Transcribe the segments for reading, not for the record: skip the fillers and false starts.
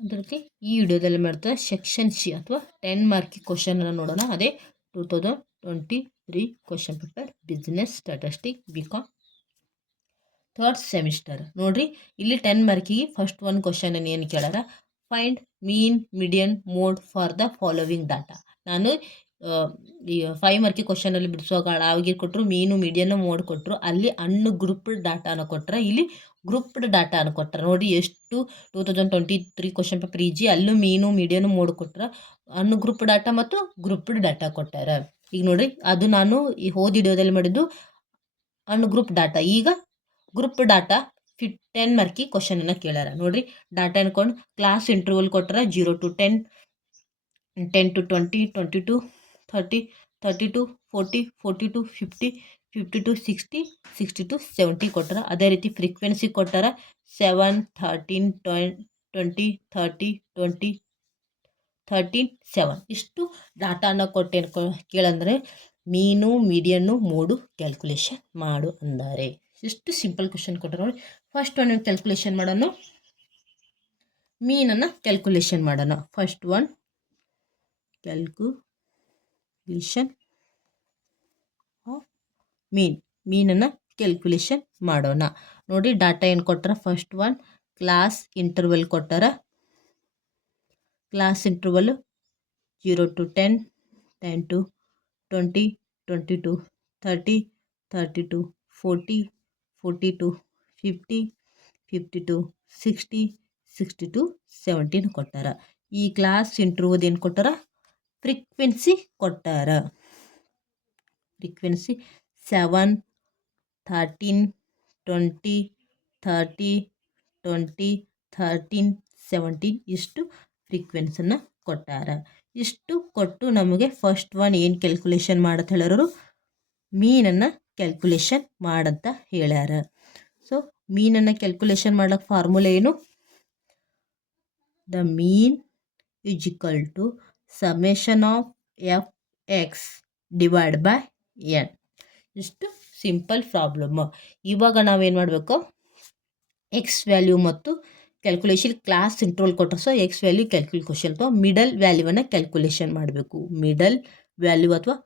ಅದಕ್ಕೆ ಈ ವಿಡಿಯೋದಲ್ಲಿ ಮಾಡ್ತಾ ಸೆಕ್ಷನ್ ಸಿ ಅಥವಾ 10 ಮಾರ್ಕಿ ಕ್ವಶನನ್ನು ನೋಡೋಣ. ಅದೇ 2023 question paper business statistic BCom third semester. ನೋಡ್ರಿ, ಇಲ್ಲಿ 10 ಮಾರ್ಕಿಗೆ ಫಸ್ಟ್ ಒಂದು ಕ್ವಶನ್ ಏನು ಕೇಳಾರ, find mean median mode for the following data. ನಾನು ಈ 5 ಮಾರ್ಕಿ ಕ್ವಶನಲ್ಲಿ ಬಿಡಿಸುವಾಗ ಆವಾಗಿ ಕೊಟ್ಟರು, ಮೀನು ಮೀಡಿಯನ್ ಮೋಡ್ ಕೊಟ್ಟರು, ಅಲ್ಲಿ ಗ್ರೂಪ್ಡ್ ಡಾಟಾನ ಕೊಟ್ಟರೆ, ಇಲ್ಲಿ ಗ್ರೂಪ್ಡ್ ಡಾಟಾನ ಕೊಟ್ಟರೆ. ನೋಡಿ ಎಷ್ಟು 2023 ಕ್ವಶನ್ ಪೇಪರ್ ಈಜಿ. ಅಲ್ಲೂ ಮೀನು ಮೀಡಿಯನ್ ಮೋಡ್ ಕೊಟ್ಟರೆ, ಗ್ರೂಪ್ ಡಾಟಾ ಮತ್ತು ಗ್ರೂಪ್ಡ್ ಡಾಟಾ ಕೊಟ್ಟಾರ. ಈಗ ನೋಡ್ರಿ, ಅದು ನಾನು ಈ ಹೋದ ವಿಡಿಯೋದಲ್ಲಿ ಮಾಡಿದ್ದು ಗ್ರೂಪ್ ಡಾಟಾ. ಈಗ ಗ್ರೂಪ್ ಡಾಟಾ 10 ಮಾರ್ಕಿ ಕ್ವಶನನ್ನು ಕೇಳ್ಯಾರ. ನೋಡ್ರಿ, ಡಾಟಾ ಅನ್ಕೊಂಡು ಕ್ಲಾಸ್ ಇಂಟರ್ವಲ್ ಕೊಟ್ಟರೆ 0 to 10, 10 to 20, 20 to 30, 30 to 40, 40 to 50, 50 to 60, 60 to 70 ಕೊಟ್ಟಾರ. ಅದೇ ರೀತಿ ಫ್ರೀಕ್ವೆನ್ಸಿ ಕೊಟ್ಟಾರ 7, 13, 20, 30, 20, 13, 7. ಇಷ್ಟು ಡಾಟಾನ ಕೊಟ್ಟೆ ಕೇಳಂದರೆ ಮೀನು ಮೀಡಿಯನ್ನು ಮೋಡು ಕ್ಯಾಲ್ಕುಲೇಷನ್ ಮಾಡು ಅಂದಾರೆ. ಇಷ್ಟು ಸಿಂಪಲ್ ಕ್ವಶನ್ ಕೊಟ್ಟರೆ. ನೋಡಿ, ಫಸ್ಟ್ ಒನ್ ಕ್ಯಾಲ್ಕುಲೇಷನ್ ಮಾಡೋಣ, ಮೀನನ್ನು ಕ್ಯಾಲ್ಕುಲೇಷನ್ ಮಾಡೋಣ. ಫಸ್ಟ್ ಒನ್ ಕ್ಯಾಲ್ಕುಲೇಷನ್ ಆಫ್ ಮೀನನ್ನು ಕ್ಯಾಲ್ಕುಲೇಷನ್ ಮಾಡೋಣ. ನೋಡಿ, ಡಾಟಾ ಏನು ಕೊಟ್ಟಾರ, ಫಸ್ಟ್ ಒನ್ ಕ್ಲಾಸ್ ಇಂಟರ್ವಲ್ ಕೊಟ್ಟಾರ. Class interval 0 to 10, 10 to 20, 20 to 30, 30 to 40, 40 to 50, 50 to 60, 60 to 70 ಕೊಟ್ಟಾರ. ಈ ಕ್ಲಾಸ್ ಇಂಟರ್ವಲ್ ಏನು ಕೊಟ್ಟಾರ, ಫ್ರೀಕ್ವೆನ್ಸಿ ಕೊಟ್ಟಾರ. ಫ್ರೀಕ್ವೆನ್ಸಿ 7, 13, 20, 30, 20, 13, 17 ಇಷ್ಟು ಫ್ರೀಕ್ವೆನ್ಸನ್ನು ಕೊಟ್ಟಾರ. ಇಷ್ಟು ಕೊಟ್ಟು ನಮಗೆ ಫಸ್ಟ್ ಒನ್ ಏನು ಕ್ಯಾಲ್ಕುಲೇಷನ್ ಮಾಡತ್ತೆ ಹೇಳ್ಯಾರ, ಮೀನನ್ನು ಕ್ಯಾಲ್ಕುಲೇಷನ್ ಮಾಡಂತ ಹೇಳ್ಯಾರ. ಸೊ ಮೀನನ್ನು ಕ್ಯಾಲ್ಕುಲೇಷನ್ ಮಾಡ್ಲಿಕ್ಕೆ ಫಾರ್ಮುಲಾ ಏನು, the mean is equal to summation of f x divide by n. ಇಷ್ಟು ಸಿಂಪಲ್ ಪ್ರಾಬ್ಲಮ್. ಇವಾಗ ನಾವೇನು ಮಾಡಬೇಕು, ಎಕ್ಸ್ ವ್ಯಾಲ್ಯೂ ಮತ್ತು ಕ್ಯಾಲ್ಕುಲೇಷನ್ ಕ್ಲಾಸ್ ಇಂಟರ್ವಲ್ ಕೊಟ್ಟರೆ, ಸೊ ಎಕ್ಸ್ ವ್ಯಾಲ್ಯೂ ಕ್ಯಾಲ್ಕುಲೇಷನ್ ಅಥವಾ ಮಿಡಲ್ ವ್ಯಾಲ್ಯೂವನ್ನು ಕ್ಯಾಲ್ಕುಲೇಷನ್ ಮಾಡಬೇಕು. ಮಿಡಲ್ ವ್ಯಾಲ್ಯೂ ಅಥವಾ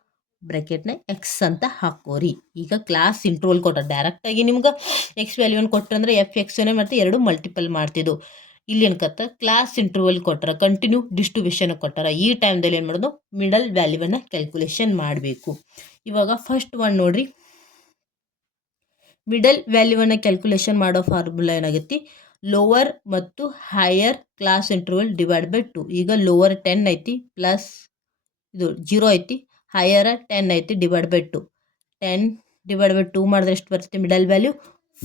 ಬ್ರ್ಯಾಕೆಟ್ನ ಎಕ್ಸ್ ಅಂತ ಹಾಕೋರಿ. ಈಗ ಕ್ಲಾಸ್ ಇಂಟರ್ವಲ್ ಕೊಟ್ಟರೆ ಡೈರೆಕ್ಟಾಗಿ ನಿಮ್ಗೆ ಎಕ್ಸ್ ವ್ಯಾಲ್ಯೂವನ್ನು ಕೊಟ್ಟರೆ ಅಂದರೆ ಎಫ್ ಎಕ್ಸನ್ನೇ ಮತ್ತು 2 ಮಲ್ಟಿಪಲ್ ಮಾಡ್ತಿದ್ದು. ಇಲ್ಲಿ ಏನಕ್ಕತ್ತ ಕ್ಲಾಸ್ ಇಂಟರ್ವಲ್ ಕೊಟ್ಟರೆ ಕಂಟಿನ್ಯೂ ಡಿಸ್ಟ್ರಿಬ್ಯೂಷನ್ ಕೊಟ್ಟಾರ. ಈ ಟೈಮ್ದಲ್ಲಿ ಏನು ಮಾಡೋದು, ಮಿಡಲ್ ವ್ಯಾಲ್ಯೂವನ್ನು ಕ್ಯಾಲ್ಕುಲೇಷನ್ ಮಾಡಬೇಕು. ಇವಾಗ ಫಸ್ಟ್ ಒನ್ ನೋಡ್ರಿ, ಮಿಡಲ್ ವ್ಯಾಲ್ಯೂವನ್ನು ಕ್ಯಾಲ್ಕುಲೇಷನ್ ಮಾಡೋ ಫಾರ್ಮುಲಾ ಏನಾಗೈತಿ, ಲೋವರ್ ಮತ್ತು higher class interval divide by 2. ಈಗ ಲೋವರ್ 10 ಐತಿ ಪ್ಲಸ್ ಇದು 0 ಐತಿ, ಹೈಯರ್ 10 ಐತಿ ಡಿವೈಡ್ ಬೈ 2. 10 ಡಿವೈಡ್ ಬೈ 2 ಮಾಡಿದ್ರೆ ಎಷ್ಟು ಬರ್ತೈತಿ, ಮಿಡಲ್ ವ್ಯಾಲ್ಯೂ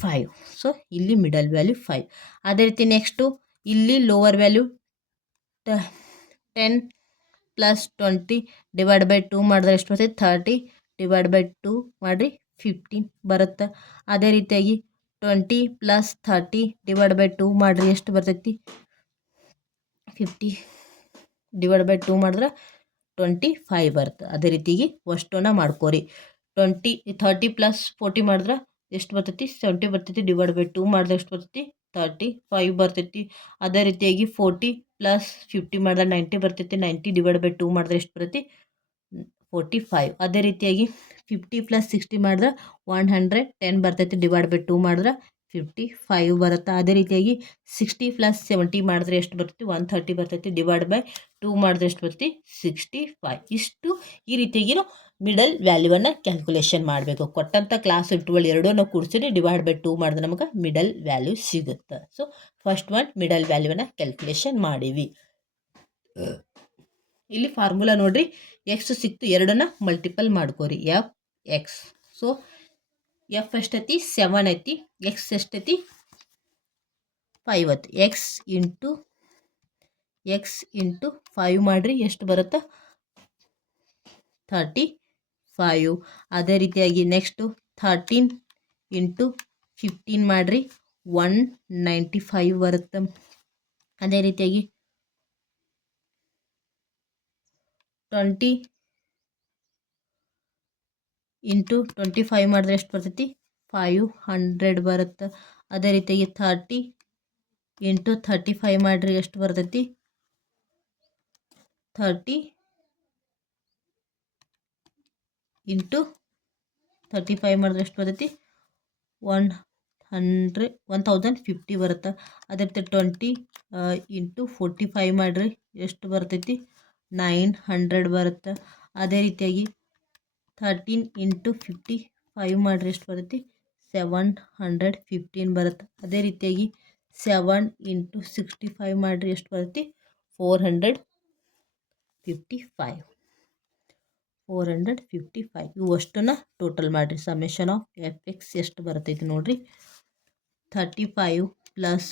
5. ಸೊ ಇಲ್ಲಿ ಮಿಡಲ್ ವ್ಯಾಲ್ಯೂ 5. ಅದೇ ರೀತಿ ನೆಕ್ಸ್ಟು ಇಲ್ಲಿ lower value 10 plus 20 divide by 2 ಮಾಡಿದ್ರೆ ಎಷ್ಟು ಬರ್ತೈತಿ, 30 ಡಿವೈಡ್ ಬೈ 2 ಮಾಡಿರಿ 15 ಬರುತ್ತೆ. ಅದೇ ರೀತಿಯಾಗಿ 20 ಪ್ಲಸ್ 30 ಡಿವೈಡ್ ಬೈ 2 ಮಾಡಿರಿ ಎಷ್ಟು ಬರ್ತೈತಿ, 50 ಡಿವೈಡ್ ಬೈ 2 ಮಾಡಿದ್ರೆ 25 ಬರುತ್ತೆ. ಅದೇ ರೀತಿಗೆ ಅಷ್ಟನ್ನು ಮಾಡ್ಕೋರಿ. 30 ಪ್ಲಸ್ 40 ಮಾಡಿದ್ರೆ ಎಷ್ಟು ಬರ್ತೈತಿ, 70 ಬರ್ತೈತಿ. ಡಿವೈಡ್ ಬೈ 2 ಮಾಡಿದ್ರೆ ಎಷ್ಟು ಬರ್ತೈತಿ, 35 ಬರ್ತೈತಿ. ಅದೇ ರೀತಿಯಾಗಿ 40 ಪ್ಲಸ್ 50 ಮಾಡಿದ್ರೆ 90 ಬರ್ತೈತಿ. 90 ಡಿವೈಡ್ ಬೈ 2 ಮಾಡಿದ್ರೆ ಎಷ್ಟು ಬರ್ತೈತಿ, 45. ಅದೇ ರೀತಿಯಾಗಿ 50 ಪ್ಲಸ್ 60 ಮಾಡಿದ್ರೆ 110 ಬರ್ತೈತಿ. ಡಿವೈಡ್ ಬೈ 2 ಮಾಡಿದ್ರೆ 55 ಬರುತ್ತೆ. ಅದೇ ರೀತಿಯಾಗಿ 60 ಪ್ಲಸ್ 70 ಮಾಡಿದ್ರೆ ಎಷ್ಟು ಬರ್ತೈತಿ, 130 ಬರ್ತೈತಿ. ಡಿವೈಡ್ ಬೈ 2 ಮಾಡಿದ್ರೆ ಎಷ್ಟು ಬರ್ತೈತಿ, 65. ಇಷ್ಟು ಈ ರೀತಿಯಾಗಿ ಮಿಡಲ್ ವ್ಯಾಲ್ಯೂವನ್ನು ಕ್ಯಾಲ್ಕುಲೇಷನ್ ಮಾಡಬೇಕು. ಕೊಟ್ಟಂಥ ಕ್ಲಾಸ್ ಇಂಟರ್ವಲ್ ಎರಡೂ ಕೂಡಿಸಿ ಡಿವೈಡ್ ಬೈ 2 ಮಾಡಿದ್ರೆ ನಮಗೆ ಮಿಡಲ್ ವ್ಯಾಲ್ಯೂ ಸಿಗುತ್ತೆ. ಸೊ ಫಸ್ಟ್ ಒನ್ ಮಿಡಲ್ ವ್ಯಾಲ್ಯೂವನ್ನು ಕ್ಯಾಲ್ಕುಲೇಷನ್ ಮಾಡೀವಿ. ಇಲ್ಲಿ ಫಾರ್ಮುಲಾ ನೋಡ್ರಿ, ಎಕ್ಸ್ ಸಿಕ್ತು, ಎರಡನ್ನ ಮಲ್ಟಿಪಲ್ ಮಾಡ್ಕೋರಿ, ಎಫ್ ಎಕ್ಸ್. ಸೊ ಎಫ್ ಎಷ್ಟೈತಿ, 7 ಐತಿ, ಎಕ್ಸ್ ಎಷ್ಟೈತಿ, 5 ಐತಿ. ಎಕ್ಸ್ ಇಂಟು 5 ಮಾಡಿರಿ ಎಷ್ಟು ಬರುತ್ತೆ, 35. ಅದೇ ರೀತಿಯಾಗಿ ನೆಕ್ಸ್ಟು 13 ಇಂಟು 15 ಮಾಡಿರಿ 195 ಬರುತ್ತೆ. ಅದೇ ರೀತಿಯಾಗಿ 20 ಇಂಟು 25 ಮಾಡಿದ್ರೆ ಎಷ್ಟು ಬರ್ತೈತಿ, 500 ಬರುತ್ತೆ. ಅದೇ ರೀತಿಯಾಗಿ 30 ಇಂಟು 35 ಮಾಡಿರಿ ಎಷ್ಟು ಬರ್ತೈತಿ 30 ಇಂಟು 35 ಮಾಡಿದ್ರೆ ಎಷ್ಟು ಬರ್ತೈತಿ 1050 ಬರುತ್ತೆ. ಅದೇ ರೀತಿ 20 ಇಂಟು 45 ಮಾಡಿರಿ ಎಷ್ಟು ಬರ್ತೈತಿ 900 ಬರುತ್ತೆ. ಅದೇ ರೀತಿಯಾಗಿ 13 ಇಂಟು 55 ಮಾಡಿರಿ ಎಷ್ಟು ಬರ್ತೈತಿ 715 ಬರುತ್ತೆ. ಅದೇ ರೀತಿಯಾಗಿ 7 ಇಂಟು 65 ಮಾಡಿರಿ ಎಷ್ಟು ಬರ್ತೈತಿ 455 ಇವು ಅಷ್ಟನ್ನು ಟೋಟಲ್ ಮಾಡಿರಿ. ಸಮೇಷನ್ ಆಫ್ ಎಫ್ ಎಕ್ಸ್ ಎಷ್ಟು ಬರ್ತೈತಿ ನೋಡಿರಿ 35 plus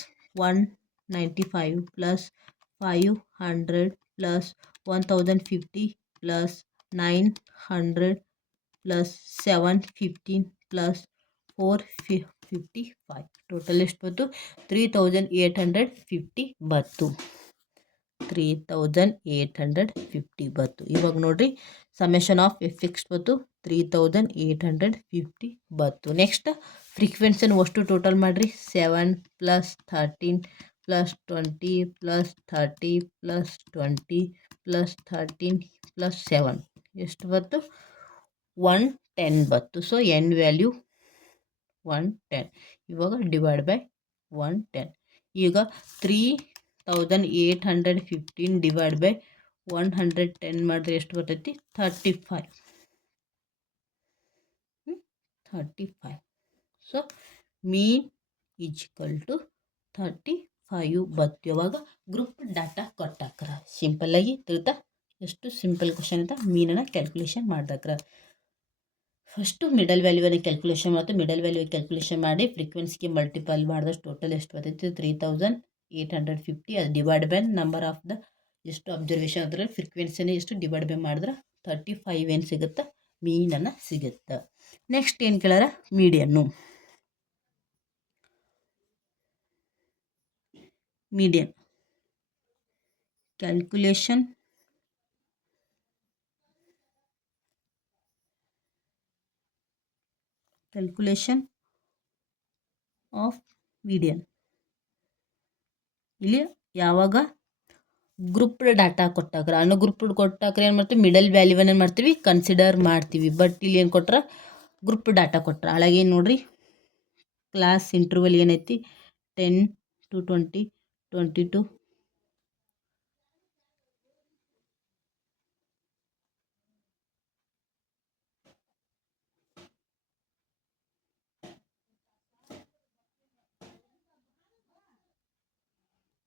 195 plus 500 plus 1050 plus 900 plus 715 plus 455 total ಎಷ್ಟು ಬಂತು 3850 ಬಂತು. 3850 ಬಂತು. ಇವಾಗ ನೋಡಿರಿ ಸಮೇಷನ್ ಆಫ್ ಎಫ್ ಎಕ್ಸ್ ಬಂತು 3850 ಬಂತು. ನೆಕ್ಸ್ಟ್ ಫ್ರೀಕ್ವೆನ್ಸಿನ ಅಷ್ಟು ಟೋಟಲ್ ಮಾಡಿರಿ 7 plus 13 plus 20 plus 30 plus 20 plus 13 plus 7 ಎಷ್ಟು ಬಂತು 110 ಬಂತು. So N value 110. ಇವಾಗ ಡಿವೈಡ್ ಬೈ 110. ಈಗ 3815 ಡಿವೈಡ್ ಬೈ 110 ಮಾಡಿದ್ರೆ ಎಷ್ಟು ಬರ್ತೈತಿ 35. So mean is equal to 35 ಬತ್ತು. ಯಾವಾಗ ಗ್ರೂಪ್ ಡಾಟಾ ಕೊಟ್ಟಾಕ್ರ ಸಿಂಪಲ್ಲಾಗಿ ತಿಳ್ತಾ ಎಷ್ಟು ಸಿಂಪಲ್ ಕ್ವಶನ್ ಅಂತ ಮೀನನ್ನು ಕ್ಯಾಲ್ಕುಲೇಷನ್ ಮಾಡ್ದಾಕ್ರ ಫಸ್ಟು ಮಿಡಲ್ ವ್ಯಾಲ್ಯೂವನ್ನು ಕ್ಯಾಲ್ಕುಲೇಷನ್ ಮಾಡ್ತು. ಮಿಡಲ್ ವ್ಯಾಲ್ಯೂ ಕ್ಯಾಲ್ಕುಲೇಷನ್ ಮಾಡಿ ಫ್ರೀಕ್ವೆನ್ಸಿಗೆ ಮಲ್ಟಿಪಲ್ ಮಾಡಿದಷ್ಟು ಟೋಟಲ್ ಎಷ್ಟು ಬರ್ತೈತಿ 3850. ಅದು divide by number of the ಎಷ್ಟು ಅಬ್ಸರ್ವೇಷನ್ ಅದರಲ್ಲಿ ಫ್ರೀಕ್ವೆನ್ಸಿನೇ ಎಷ್ಟು ಡಿವೈಡ್ ಬೈ ಮಾಡಿದ್ರೆ 35 ಏನು ಸಿಗುತ್ತೆ ಮೀನನ್ನು ಸಿಗುತ್ತೆ. ನೆಕ್ಸ್ಟ್ ಏನು ಕೇಳಾರ ಮೀಡಿಯನ್ ಕ್ಯಾಲ್ಕುಲೇಷನ್ ಆಫ್ ಮೀಡಿಯನ್. ಇಲ್ಲಿ ಯಾವಾಗ ಗ್ರೂಪ್ ಡಾಟಾ ಕೊಟ್ಟಾಕ್ರ ಗ್ರೂಪ್ ಕೊಟ್ಟಾಕ್ರೆ ಏನು ಮಾಡ್ತೀವಿ ಮಿಡಲ್ ವ್ಯಾಲ್ಯೂವನ್ನು ಏನು ಮಾಡ್ತೀವಿ ಕನ್ಸಿಡರ್ ಮಾಡ್ತೀವಿ. ಬಟ್ ಇಲ್ಲಿ ಏನು ಕೊಟ್ರ ಗ್ರೂಪ್ ಡಾಟಾ ಕೊಟ್ರ ಅಳಗೇನು ನೋಡ್ರಿ ಕ್ಲಾಸ್ ಇಂಟರ್ವಲ್ ಏನೈತಿ 10 to 20 22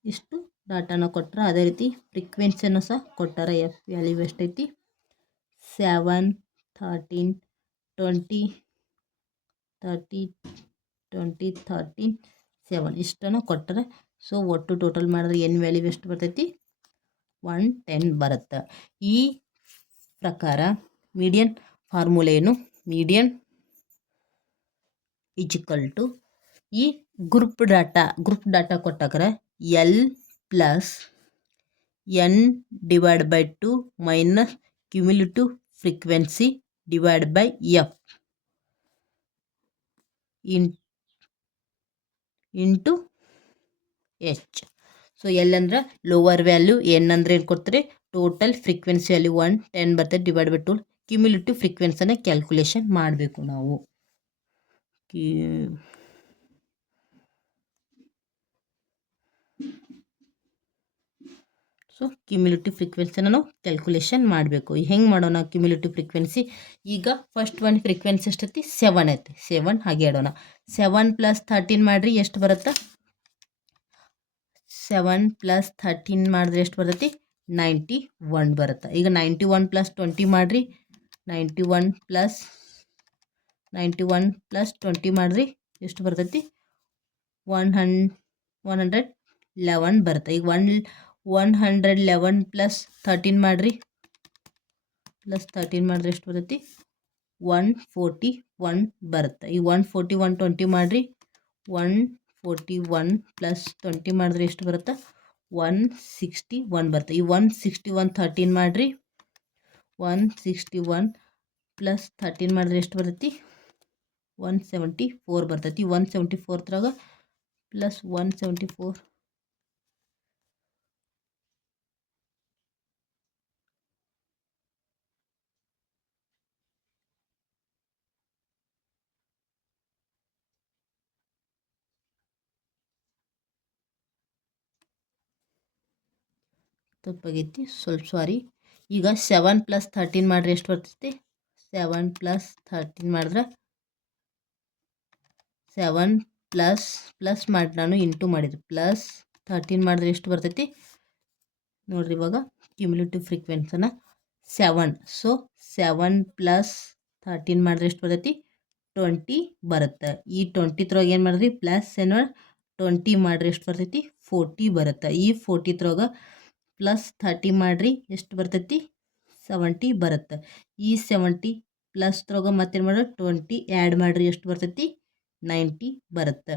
ಇಷ್ಟು ಡಾಟಾನ ಕೊಟ್ರ. ಅದೇ ರೀತಿ ಫ್ರೀಕ್ವೆನ್ಸಿಯನ್ನು ಸಹ ಕೊಟ್ಟಾರ. ಎಫ್ ವ್ಯಾಲ್ಯೂ ಎಷ್ಟೈತಿ 7 13 20 30 20 13 7 ಇಷ್ಟನ್ನು ಕೊಟ್ಟರೆ. ಸೊ ಒಟ್ಟು ಟೋಟಲ್ ಮಾಡಿದ್ರೆ ಎನ್ ವ್ಯಾಲ್ಯೂ ಎಷ್ಟು ಬರ್ತೈತಿ 110 ಬರುತ್ತೆ. ಈ ಪ್ರಕಾರ ಮೀಡಿಯನ್ ಫಾರ್ಮುಲಾ ಏನು ಮೀಡಿಯನ್ ಈಸ್ ಈಕ್ವಲ್ ಟು ಈ ಗ್ರೂಪ್ ಡಾಟಾ ಕೊಟ್ಟಾಕ್ರೆ L plus N divide by 2 minus cumulative frequency divide by F into H. So L ಅಂದ್ರೆ ಲೋವರ್ ವ್ಯಾಲ್ಯೂ, ಎನ್ ಅಂದರೆ ಏನು ಕೊಡ್ತಾರೆ ಟೋಟಲ್ ಫ್ರೀಕ್ವೆನ್ಸಿ ವ್ಯಾಲ್ಯೂ 110 ಬರ್ತದೆ ಡಿವೈಡ್ ಬೈ 2 ಕ್ಯುಮ್ಯುಲೇಟಿವ್ ಫ್ರೀಕ್ವೆನ್ಸಿನ calculation ಮಾಡಬೇಕು ನಾವು. ಸೊ ಕ್ಯುಮ್ಯುಲೇಟಿವ್ ಫ್ರೀಕ್ವೆನ್ಸಿನ ನಾವು ಕ್ಯಾಲ್ಕುಲೇಷನ್ ಮಾಡಬೇಕು. ಹೆಂಗೆ ಮಾಡೋಣ ಕ್ಯುಮ್ಯುಲೇಟಿವ್ ಫ್ರೀಕ್ವೆನ್ಸಿ? ಈಗ ಫಸ್ಟ್ ಒನ್ ಫ್ರೀಕ್ವೆನ್ಸಿ ಎಷ್ಟೈತಿ 7 ಐತಿ 7 ಹಾಗೆ ಇಡೋಣ. 7 ಪ್ಲಸ್ 13 ಮಾಡಿರಿ ಎಷ್ಟು ಬರುತ್ತೆ 7 ಪ್ಲಸ್ 13 ಮಾಡಿದ್ರೆ ಎಷ್ಟು ಬರ್ತೈತಿ 91 ಬರುತ್ತೆ. ಈಗ 91 ಪ್ಲಸ್ 20 ಮಾಡಿರಿ 91 ಪ್ಲಸ್ 20 ಮಾಡಿರಿ ಎಷ್ಟು ಬರ್ತೈತಿ 111 ಬರುತ್ತೆ. ಈಗ 111 ಪ್ಲಸ್ 13 ಮಾಡಿರಿ ಎಷ್ಟು ಬರ್ತೈತಿ 141 ಬರುತ್ತೆ. ಈಗ 141 20 ಮಾಡಿರಿ 141 ಪ್ಲಸ್ 20 ಮಾಡಿದ್ರೆ ಎಷ್ಟು ಬರುತ್ತೆ 161 ಬರುತ್ತೆ. ಈ 161 13 ಮಾಡಿರಿ 161 ಪ್ಲಸ್ 13 ಮಾಡಿದ್ರೆ ಎಷ್ಟು ಬರ್ತೈತಿ 174 ಬರ್ತೈತಿ. 174 ತ್ರಾಗ ಪ್ಲಸ್ 174 ತಪ್ಪಾಗೈತಿ, ಸ್ವಲ್ಪ ಸಾರಿ. ಈಗ 7 + 13 ಮಾಡಿದ್ರೆ ಎಷ್ಟು ಬರ್ತೈತಿ? 7 + 13 ಮಾಡಿದ್ರೆ 7 ಪ್ಲಸ್ ಮಾಡಿ ನಾನು ಇಂಟು ಮಾಡಿದೆ, ಪ್ಲಸ್ 13 ಮಾಡಿದ್ರೆ ಎಷ್ಟು ಬರ್ತೈತಿ ನೋಡಿರಿ. ಇವಾಗ ಕ್ಯುಮ್ಯುಲೇಟಿವ್ ಫ್ರೀಕ್ವೆನ್ಸನ್ನು 7. ಸೊ 7 + 13 ಮಾಡಿದ್ರೆ ಎಷ್ಟು ಬರ್ತೈತಿ? 20 ಬರುತ್ತೆ. ಈ 20 ತ್ರೊಳಗೆ ಏನು ಮಾಡಿದ್ರಿ? ಪ್ಲಸ್ ಏನು 20 ಮಾಡಿರಿ ಎಷ್ಟು ಬರ್ತೈತಿ? 40 ಬರುತ್ತೆ. ಈ 40 ತ್ರೊಳಗೆ ಪ್ಲಸ್ 30 ಮಾಡಿರಿ ಎಷ್ಟು ಬರ್ತೈತಿ? 70 ಬರುತ್ತೆ. ಈ 70 ಪ್ಲಸ್ ತ್ರೊಳಗೆ ಮತ್ತೇನು ಮಾಡ್ರಿ? 20 ಆ್ಯಡ್ ಮಾಡಿರಿ ಎಷ್ಟು ಬರ್ತೈತಿ? 90 ಬರುತ್ತೆ.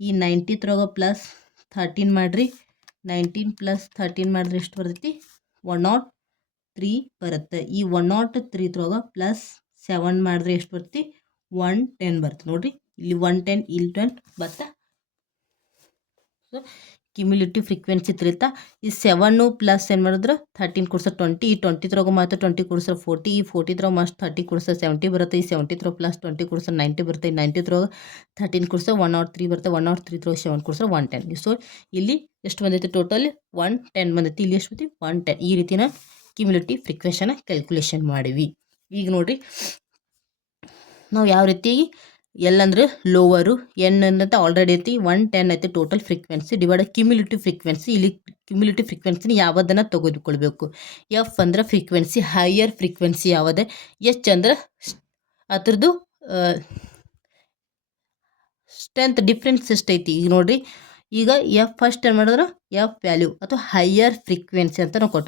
ಈ 90 ತ್ರೊಳಗೆ ಪ್ಲಸ್ 13 ಮಾಡಿರಿ, 19 + 13 ಮಾಡಿದ್ರೆ ಎಷ್ಟು ಬರ್ತೈತಿ? 103 ಬರುತ್ತೆ. ಈ 103 ತ್ರೊಳಗೆ ಪ್ಲಸ್ 7 ಮಾಡಿದ್ರೆ ಎಷ್ಟು ಬರ್ತೈತಿ? 110 ಬರುತ್ತೆ. ನೋಡಿರಿ ಇಲ್ಲಿ 110, ಇಲ್ಲಿ 10 ಬರುತ್ತೆ. ಸೊ ಕ್ಯುಮ್ಯುಲೇಟಿವ್ ಫ್ರೀಕ್ವೆನ್ಸಿ ತಿಳಿತ. ಈ 7 ಪ್ಲಸ್ ಏನು ಮಾಡಿದ್ರೆ 13 ಕೊಡ್ಸೋ 20, ಈ 20 ತ್ರೊಳಗೆ ಮತ್ತು 20 ಕೊಡ್ಸೋ 40, ಈ 40 ತ್ರೊಳಗೆ ಮಸ್ಟ್ 30 ಕೊಡ್ಸೋ 70 ಬರುತ್ತೆ. ಈ 70 ತ್ರೊಳಗೆ ಪ್ಲಸ್ 20 ಕೊಡ್ಸೋ 90 ಬರುತ್ತೆ. ಈ 90 ತ್ರೊಳಗೆ 13 ಕೊಡ್ಸೋ 103 ಬರುತ್ತೆ. 103 ತ್ರೊಳಗೆ 7 ಕೊಡ್ಸೋ 110. ಸೊ ಇಲ್ಲಿ ಎಷ್ಟು ಬಂದೈತಿ? ಟೋಟಲ್ 110 ಬಂದೈತಿ. ಇಲ್ಲಿ ಎಷ್ಟು ಬಂದೈತಿ? 110. ಈ ರೀತಿನ ಕ್ಯುಮ್ಯುಲೇಟಿವ್ ಫ್ರೀಕ್ವೆನ್ಸಿನ ಕ್ಯಾಲ್ಕುಲೇಷನ್ ಮಾಡಿವಿ. ಈಗ ನೋಡಿರಿ ನಾವು ಯಾವ ರೀತಿ ಎಲ್ ಅಂದರೆ ಲೋವರು, ಎನ್ ಅಂತ ಆಲ್ರೆಡಿ ಐತಿ, 110 ಐತಿ total frequency divide cumulative frequency. ಇಲ್ಲಿ ಕ್ಯುಮ್ಯುಲೇಟಿವ್ ಫ್ರೀಕ್ವೆನ್ಸಿನ ಯಾವುದನ್ನು ತೆಗೆದುಕೊಳ್ಬೇಕು? ಎಫ್ ಅಂದ್ರೆ ಫ್ರೀಕ್ವೆನ್ಸಿ, ಹೈಯರ್ ಫ್ರೀಕ್ವೆನ್ಸಿ ಯಾವುದೇ, ಎಚ್ ಅಂದ್ರೆ ಅದ್ರದ್ದು ಸ್ಟ್ರೆಂತ್ ಡಿಫ್ರೆನ್ಸ್ ಎಷ್ಟೈತಿ. ಈಗ ನೋಡಿರಿ, ಈಗ ಎಫ್ ಫಸ್ಟ್ ಏನು ಮಾಡಿದ್ರು? ಎಫ್ ವ್ಯಾಲ್ಯೂ ಅಥವಾ ಹೈಯರ್ ಫ್ರೀಕ್ವೆನ್ಸಿ ಅಂತ ನಾವು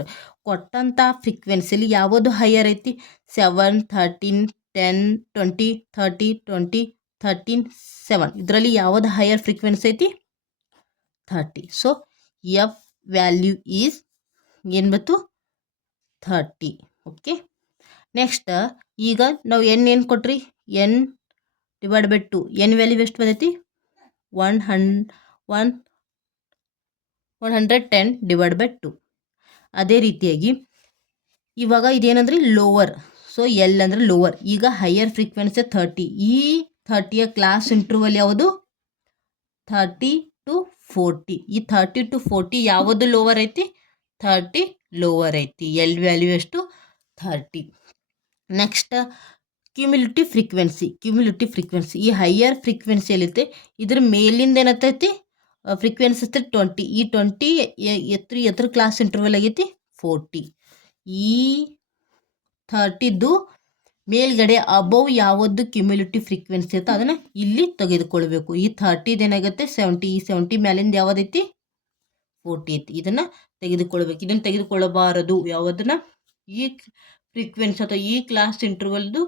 ಕೊಟ್ಟಂಥ ಫ್ರೀಕ್ವೆನ್ಸಿಲಿ ಯಾವುದು ಹೈಯರ್ ಐತಿ? 7, 13, 10, 20, 30, 20, 13, 7 ಇದರಲ್ಲಿ ಯಾವುದು ಹೈಯರ್ ಫ್ರೀಕ್ವೆನ್ಸಿ ಐತಿ? 30. ಸೊ ಎಫ್ ವ್ಯಾಲ್ಯೂ ಈಸ್ ಏನು ಬಂತು? 30. ಓಕೆ. ನೆಕ್ಸ್ಟ್ ಈಗ ನಾವು ಏನು ಕೊಟ್ರಿ? N divide by 2. N value ಎಷ್ಟು ಬಂದೈತಿ? 110 ಡಿವೈಡ್ ಬೈ 2. ಅದೇ ರೀತಿಯಾಗಿ ಇವಾಗ ಇದೇನಂದ್ರೆ ಲೋವರ್. ಸೊ ಎಲ್ ಅಂದರೆ ಲೋವರ್. ಈಗ ಹೈಯರ್ ಫ್ರೀಕ್ವೆನ್ಸಿ 30. ಈ 30ಯ ಕ್ಲಾಸ್ ಇಂಟರ್ವಲ್ ಯಾವುದು? 30 to 40. ಈ 30 to 40 ಯಾವುದು ಲೋವರ್ ಐತಿ? 30 ಲೋವರ್ ಐತಿ. ಎಲ್ ವ್ಯಾಲ್ಯೂ ಎಷ್ಟು? 30. Next cumulative frequency. ಈ ಹೈಯರ್ ಫ್ರೀಕ್ವೆನ್ಸಿ ಎಲ್ಲಿರುತ್ತೆ? ಇದ್ರ ಮೇಲಿಂದ ಏನತ್ತೈತಿ? ಫ್ರೀಕ್ವೆನ್ಸಿ 20. ಈ 20 ಎತ್ರ ಕ್ಲಾಸ್ ಇಂಟರ್ವಲ್ ಆಗೈತಿ? 40. ಈ 30ದು ಮೇಲ್ಗಡೆ ಅಬೌವ್ ಯಾವುದು ಕ್ಯುಮ್ಯುಲೇಟಿವ್ ಫ್ರೀಕ್ವೆನ್ಸಿ ಇರುತ್ತೆ ಅದನ್ನು ಇಲ್ಲಿ ತೆಗೆದುಕೊಳ್ಬೇಕು. ಈ 30ದು ಏನಾಗುತ್ತೆ? 70. ಈ 70 ಮ್ಯಾಲಿಂದ ಯಾವುದೈತಿ? 40 ಐತಿ. ಇದನ್ನು ತೆಗೆದುಕೊಳ್ಬೇಕು. ಇದನ್ನು ತೆಗೆದುಕೊಳ್ಳಬಾರದು. ಯಾವುದನ್ನು? ಈ ಫ್ರೀಕ್ವೆನ್ಸಿ ಅಥವಾ ಈ ಕ್ಲಾಸ್ ಇಂಟರ್ವಲ್ದು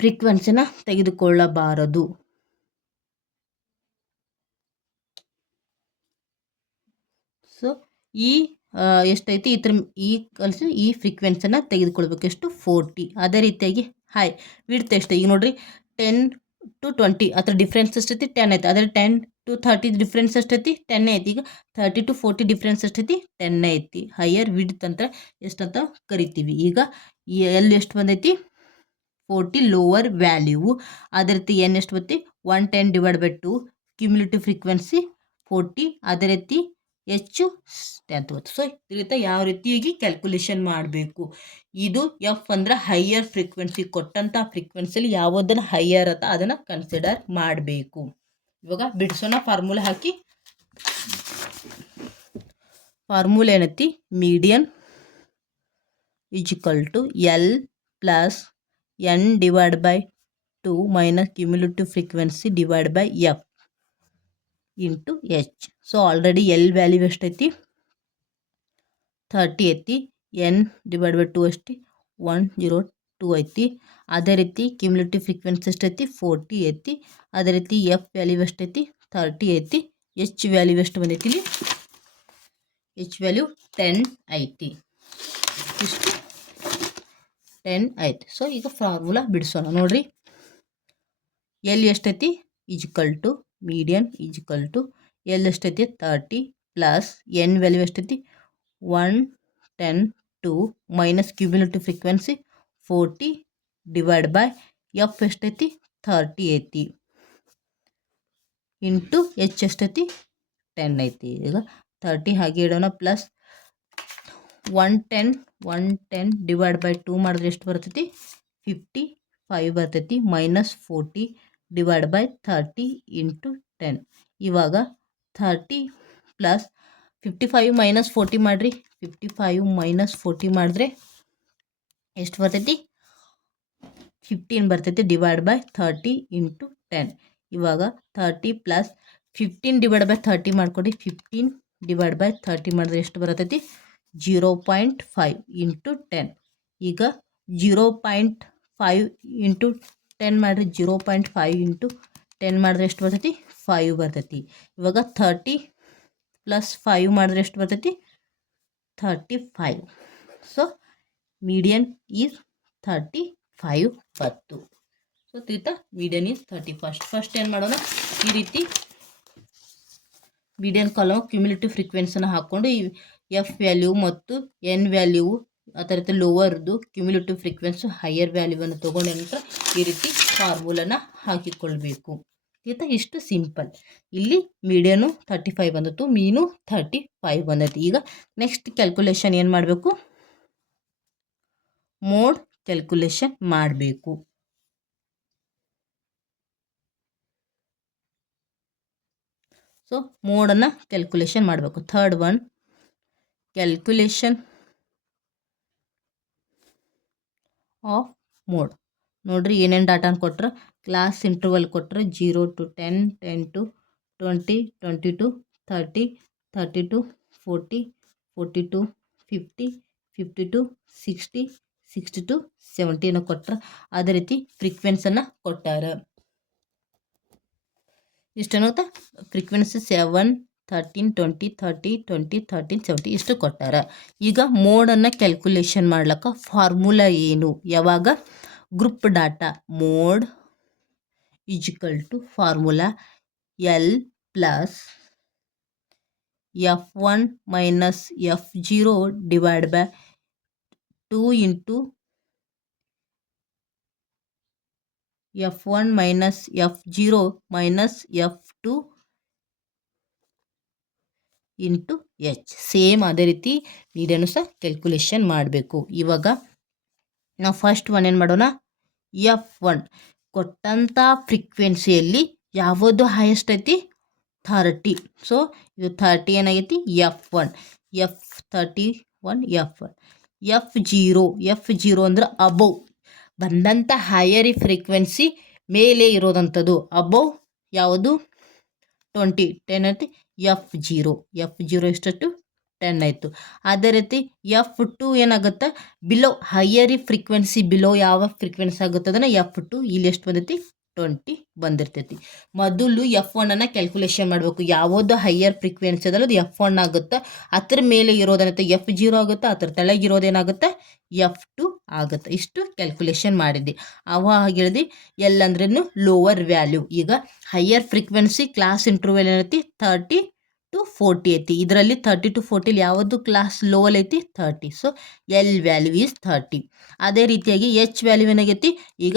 ಫ್ರೀಕ್ವೆನ್ಸಿನ ತೆಗೆದುಕೊಳ್ಳಬಾರದು. ಸೊ ಈ ಎಷ್ಟೈತಿ ಈ ಫ್ರೀಕ್ವೆನ್ಸಿನ ತೆಗೆದುಕೊಳ್ಬೇಕು. ಎಷ್ಟು? 40. ಅದೇ ರೀತಿಯಾಗಿ ಹೈ ವಿಡ್ತ್ ಎಷ್ಟು? ಈಗ ನೋಡಿರಿ 10 to 20 ಅದ್ರ ಡಿಫ್ರೆನ್ಸ್ ಎಷ್ಟೈತಿ? 10 ಐತಿ. ಅದ್ರ 10 to 30 ಡಿಫ್ರೆನ್ಸ್ ಎಷ್ಟೈತಿ? 10 ಐತಿ. ಈಗ 30 to 40 ಡಿಫ್ರೆನ್ಸ್ ಎಷ್ಟೈತಿ? 10 ಐತಿ. ಹೈಯರ್ ವಿಡ್ತ್ ಅಂತ ಎಷ್ಟಂತ ಕರಿತೀವಿ. ಈಗ ಎಲ್ಲಿ ಎಷ್ಟು ಬಂದೈತಿ? 40 ಲೋವರ್ ವ್ಯಾಲ್ಯೂ. ಅದೇ ರೀತಿ ಎನ್ ಎಷ್ಟು ಬತ್ತಿ? 110 ಡಿವೈಡ್ ಬೈ 2 ಕ್ಯುಮ್ಯುಲೇಟಿವ್ ಫ್ರೀಕ್ವೆನ್ಸಿ 40. ಅದೇ ರೀತಿ ಹೆಚ್ಚು 10. ಸೊ ಈ ರೀತಿ ಯಾವ ರೀತಿಯಾಗಿ ಕ್ಯಾಲ್ಕುಲೇಷನ್ ಮಾಡಬೇಕು? ಇದು ಎಫ್ ಅಂದ್ರೆ ಹೈಯರ್ ಫ್ರೀಕ್ವೆನ್ಸಿ. ಕೊಟ್ಟಂಥ ಫ್ರೀಕ್ವೆನ್ಸಿಲಿ ಯಾವುದನ್ನು ಹೈಯರ್ ಅಂತ ಅದನ್ನು ಕನ್ಸಿಡರ್ ಮಾಡಬೇಕು. ಇವಾಗ ಬಿಡಿಸೋಣ. ಫಾರ್ಮುಲಾ ಹಾಕಿ. ಫಾರ್ಮುಲಾ ಏನೈತಿ? Median is equal to l plus N divide by 2 minus cumulative frequency divide by F into H. So already l value ಎಷ್ಟೈತಿ? 30 ಐತಿ. ಎನ್ ಡಿವೈಡ್ ಬೈ 2 ಅಷ್ಟೇ 102 ಐತಿ. ಅದೇ ರೀತಿ ಕ್ಯುಮ್ಯುಲೇಟಿವ್ ಫ್ರೀಕ್ವೆನ್ಸಿ ಎಷ್ಟೈತಿ? 40 ಐತಿ. ಅದೇ ರೀತಿ ಎಫ್ ವ್ಯಾಲ್ಯೂ ಎಷ್ಟೈತಿ? 30 ಐತಿ. ಎಚ್ ವ್ಯಾಲ್ಯೂ ಎಷ್ಟು ಬಂದೈತಿ? ಇಲ್ಲಿ ಎಚ್ ವ್ಯಾಲ್ಯೂ 10 ಐತಿ. ಇಷ್ಟು 10 ಐತಿ. ಸೊ ಈಗ ಫಾರ್ಮುಲಾ ಬಿಡಿಸೋಣ. ನೋಡ್ರಿ, ಎಲ್ ಎಷ್ಟೈತಿ? Is equal to median is equal to l ಎಷ್ಟೈತಿ? 30 ಪ್ಲಸ್ ಎನ್ ವ್ಯಾಲ್ಯೂ ಎಷ್ಟೈತಿ? 110 minus cumulative frequency 40 divide by f ಎಷ್ಟೈತಿ? 30 ಐತಿ ಇಂಟು ಎಚ್ ಎಷ್ಟೈತಿ? 10 ಐತಿ. ಈಗ 30 ಹಾಗೆ ಇಡೋಣ ಪ್ಲಸ್ 110 ಡಿವೈಡ್ ಬೈ 2 ಮಾಡಿದ್ರೆ ಎಷ್ಟು ಬರ್ತೈತಿ 55 ಬರ್ತೈತಿ. -40 ಡಿವೈಡ್ ಬೈ 30 ಇಂಟು 10. ಇವಾಗ 30 ಪ್ಲಸ್ 55 - 40 ಮಾಡಿರಿ. 55 - 40 ಮಾಡಿದ್ರೆ ಎಷ್ಟು ಬರ್ತೈತಿ 15 ಬರ್ತೈತಿ ಡಿವೈಡ್ ಬೈ 30 ಇಂಟು 10. ಇವಾಗ 30 ಪ್ಲಸ್ 15 ಡಿವೈಡ್ ಬೈ 30 ಮಾಡಿಕೊಡಿ. 15 ಡಿವೈಡ್ ಬೈ 30 ಮಾಡಿದ್ರೆ ಎಷ್ಟು ಬರ್ತೈತಿ 0.5 ಇಂಟು 10. ಈಗ 0.5 ಇಂಟು 10 ಮಾಡಿರಿ. 0.5 ಇಂಟು 10 ಮಾಡಿದ್ರೆ ಎಷ್ಟು ಬರ್ತೈತಿ 5 ಬರ್ತೈತಿ. ಇವಾಗ 30 ಪ್ಲಸ್ 5 ಮಾಡಿದ್ರೆ ಎಷ್ಟು ಬರ್ತೈತಿ 35. ಸೊ ಮೀಡಿಯನ್ ಈಸ್ 35 ಬತ್ತು. ಸೊ ತಿಳಿತಾ ಮೀಡಿಯನ್ ಈಸ್ 30. ಫಸ್ಟ್ ಏನು ಮಾಡೋಣ, ಈ ರೀತಿ ಮೀಡಿಯನ್ ಕಾಲಮ್ ಕ್ಯುಮ್ಯುಲೇಟಿವ್ ಫ್ರೀಕ್ವೆನ್ಸಿನ ಹಾಕ್ಕೊಂಡು ಈ ಎಫ್ ವ್ಯಾಲ್ಯೂ ಮತ್ತು ಎನ್ ವ್ಯಾಲ್ಯೂ ಆ ಥರದ ಲೋವರ್ದು ಕ್ಯುಮ್ಯುಲೇಟಿವ್ ಫ್ರೀಕ್ವೆನ್ಸಿ ಹೈಯರ್ ವ್ಯಾಲ್ಯೂವನ್ನು ತೊಗೊಂಡ ನಂತರ ಈ ರೀತಿ ಫಾರ್ಮುಲನ ಹಾಕಿಕೊಳ್ಬೇಕು. ಆಯಿತಾ, ಇಷ್ಟು ಸಿಂಪಲ್. ಇಲ್ಲಿ ಮೀಡಿಯನು 35 ಬಂದಿತ್ತು, ಮೀನು 35 ಬಂದೈತಿ. ಈಗ ನೆಕ್ಸ್ಟ್ ಕ್ಯಾಲ್ಕುಲೇಷನ್ ಏನು ಮಾಡಬೇಕು, ಮೋಡ್ ಕ್ಯಾಲ್ಕುಲೇಷನ್ ಮಾಡಬೇಕು. ಸೊ ಮೋಡನ್ನು ಕ್ಯಾಲ್ಕುಲೇಷನ್ ಮಾಡಬೇಕು. Third one, calculation of mode. ನೋಡ್ರಿ ಏನೇನು ಡಾಟಾನ ಕೊಟ್ರೆ, ಕ್ಲಾಸ್ ಇಂಟರ್ವಲ್ ಕೊಟ್ಟರೆ 0 to 10, 10 to 20, 20 to 30, 30 to 40, 40 to 50, 50 to 60, 60 to 70 ಕೊಟ್ಟರೆ ಅದೇ ರೀತಿ ಫ್ರೀಕ್ವೆನ್ಸನ್ನು ಕೊಟ್ಟಾರ. ಇಷ್ಟೇನೋತಾ ಫ್ರೀಕ್ವೆನ್ಸಿ 7, 13, 20, 30, 20, 13, 70 ಇಷ್ಟು ಕೊಟ್ಟಾರ. ಈಗ ಮೋಡನ್ನು ಕ್ಯಾಲ್ಕುಲೇಷನ್ ಮಾಡ್ಲಿಕ್ಕೆ ಫಾರ್ಮುಲಾ ಏನು, ಯಾವಾಗ group data mode equal to formula l plus F1 minus F0 divide by 2 into F1 minus F0 minus F2 into h. Same ಅದೇ ರೀತಿ ಮೀಡಿಯನ್ನು ಸಹ ಕ್ಯಾಲ್ಕುಲೇಷನ್ ಮಾಡಬೇಕು. ಇವಾಗ ನಾವು ಫಸ್ಟ್ ಒನ್ ಏನು ಮಾಡೋಣ, F1 ಕೊಟ್ಟಂಥ ಫ್ರೀಕ್ವೆನ್ಸಿಯಲ್ಲಿ ಯಾವುದು ಹೈಯೆಸ್ಟ್ ಐತಿ 30. ಸೊ ಇದು 30 ಏನಾಗೈತಿ F1, F31 F1. F0 ಅಂದ್ರೆ ಅಬೋವ್ ಬಂದಂಥ ಹೈಯರ್ ಫ್ರೀಕ್ವೆನ್ಸಿ ಮೇಲೆ ಇರೋದಂಥದ್ದು. ಅಬೋವ್ ಯಾವುದು 20, 10 ಐತಿ F0 ಎಷ್ಟಷ್ಟು 10 ಆಯಿತು. ಅದೇ ರೀತಿ F2 ಏನಾಗುತ್ತೆ, ಬಿಲೋ ಹೈಯರ್ ಫ್ರೀಕ್ವೆನ್ಸಿ ಬಿಲೋ ಯಾವ ಫ್ರೀಕ್ವೆನ್ಸಿ ಆಗುತ್ತೆ ಅದನ್ನು F2. ಇಲ್ಲಿ ಎಷ್ಟು ಬಂದೈತಿ 20 ಬಂದಿರ್ತೈತಿ. ಮೊದಲು F1 ಕ್ಯಾಲ್ಕುಲೇಷನ್ ಮಾಡಬೇಕು. ಯಾವುದು ಹೈಯರ್ ಫ್ರೀಕ್ವೆನ್ಸಿ ಅದಲ್ಲ ಅದು F1 ಆಗುತ್ತೆ. ಅದ್ರ ಮೇಲೆ ಇರೋದೇನತ್ತೆ F0 ಆಗುತ್ತೆ, ಅದ್ರ ತೆಳಗಿರೋದೇನಾಗುತ್ತೆ F2 ಆಗುತ್ತೆ. ಇಷ್ಟು ಕ್ಯಾಲ್ಕುಲೇಷನ್ ಮಾಡಿದ್ದೆ. ಅವಾಗ ಹೇಳಿದೆ ಎಲ್ ಅಂದ್ರೇನು ಲೋವರ್ ವ್ಯಾಲ್ಯೂ. ಈಗ ಹೈಯರ್ ಫ್ರೀಕ್ವೆನ್ಸಿ ಕ್ಲಾಸ್ ಇಂಟರ್ವಲ್ ಏನೈತಿ 30 to 40 ಐತಿ. ಇದರಲ್ಲಿ 30 to 40 ಯಾವುದು ಕ್ಲಾಸ್ ಲೋವಲ್ ಐತಿ 30. So L value is 30. ಅದೇ ರೀತಿಯಾಗಿ ಎಚ್ ವ್ಯಾಲ್ಯೂ ಏನಾಗೈತಿ, ಈಗ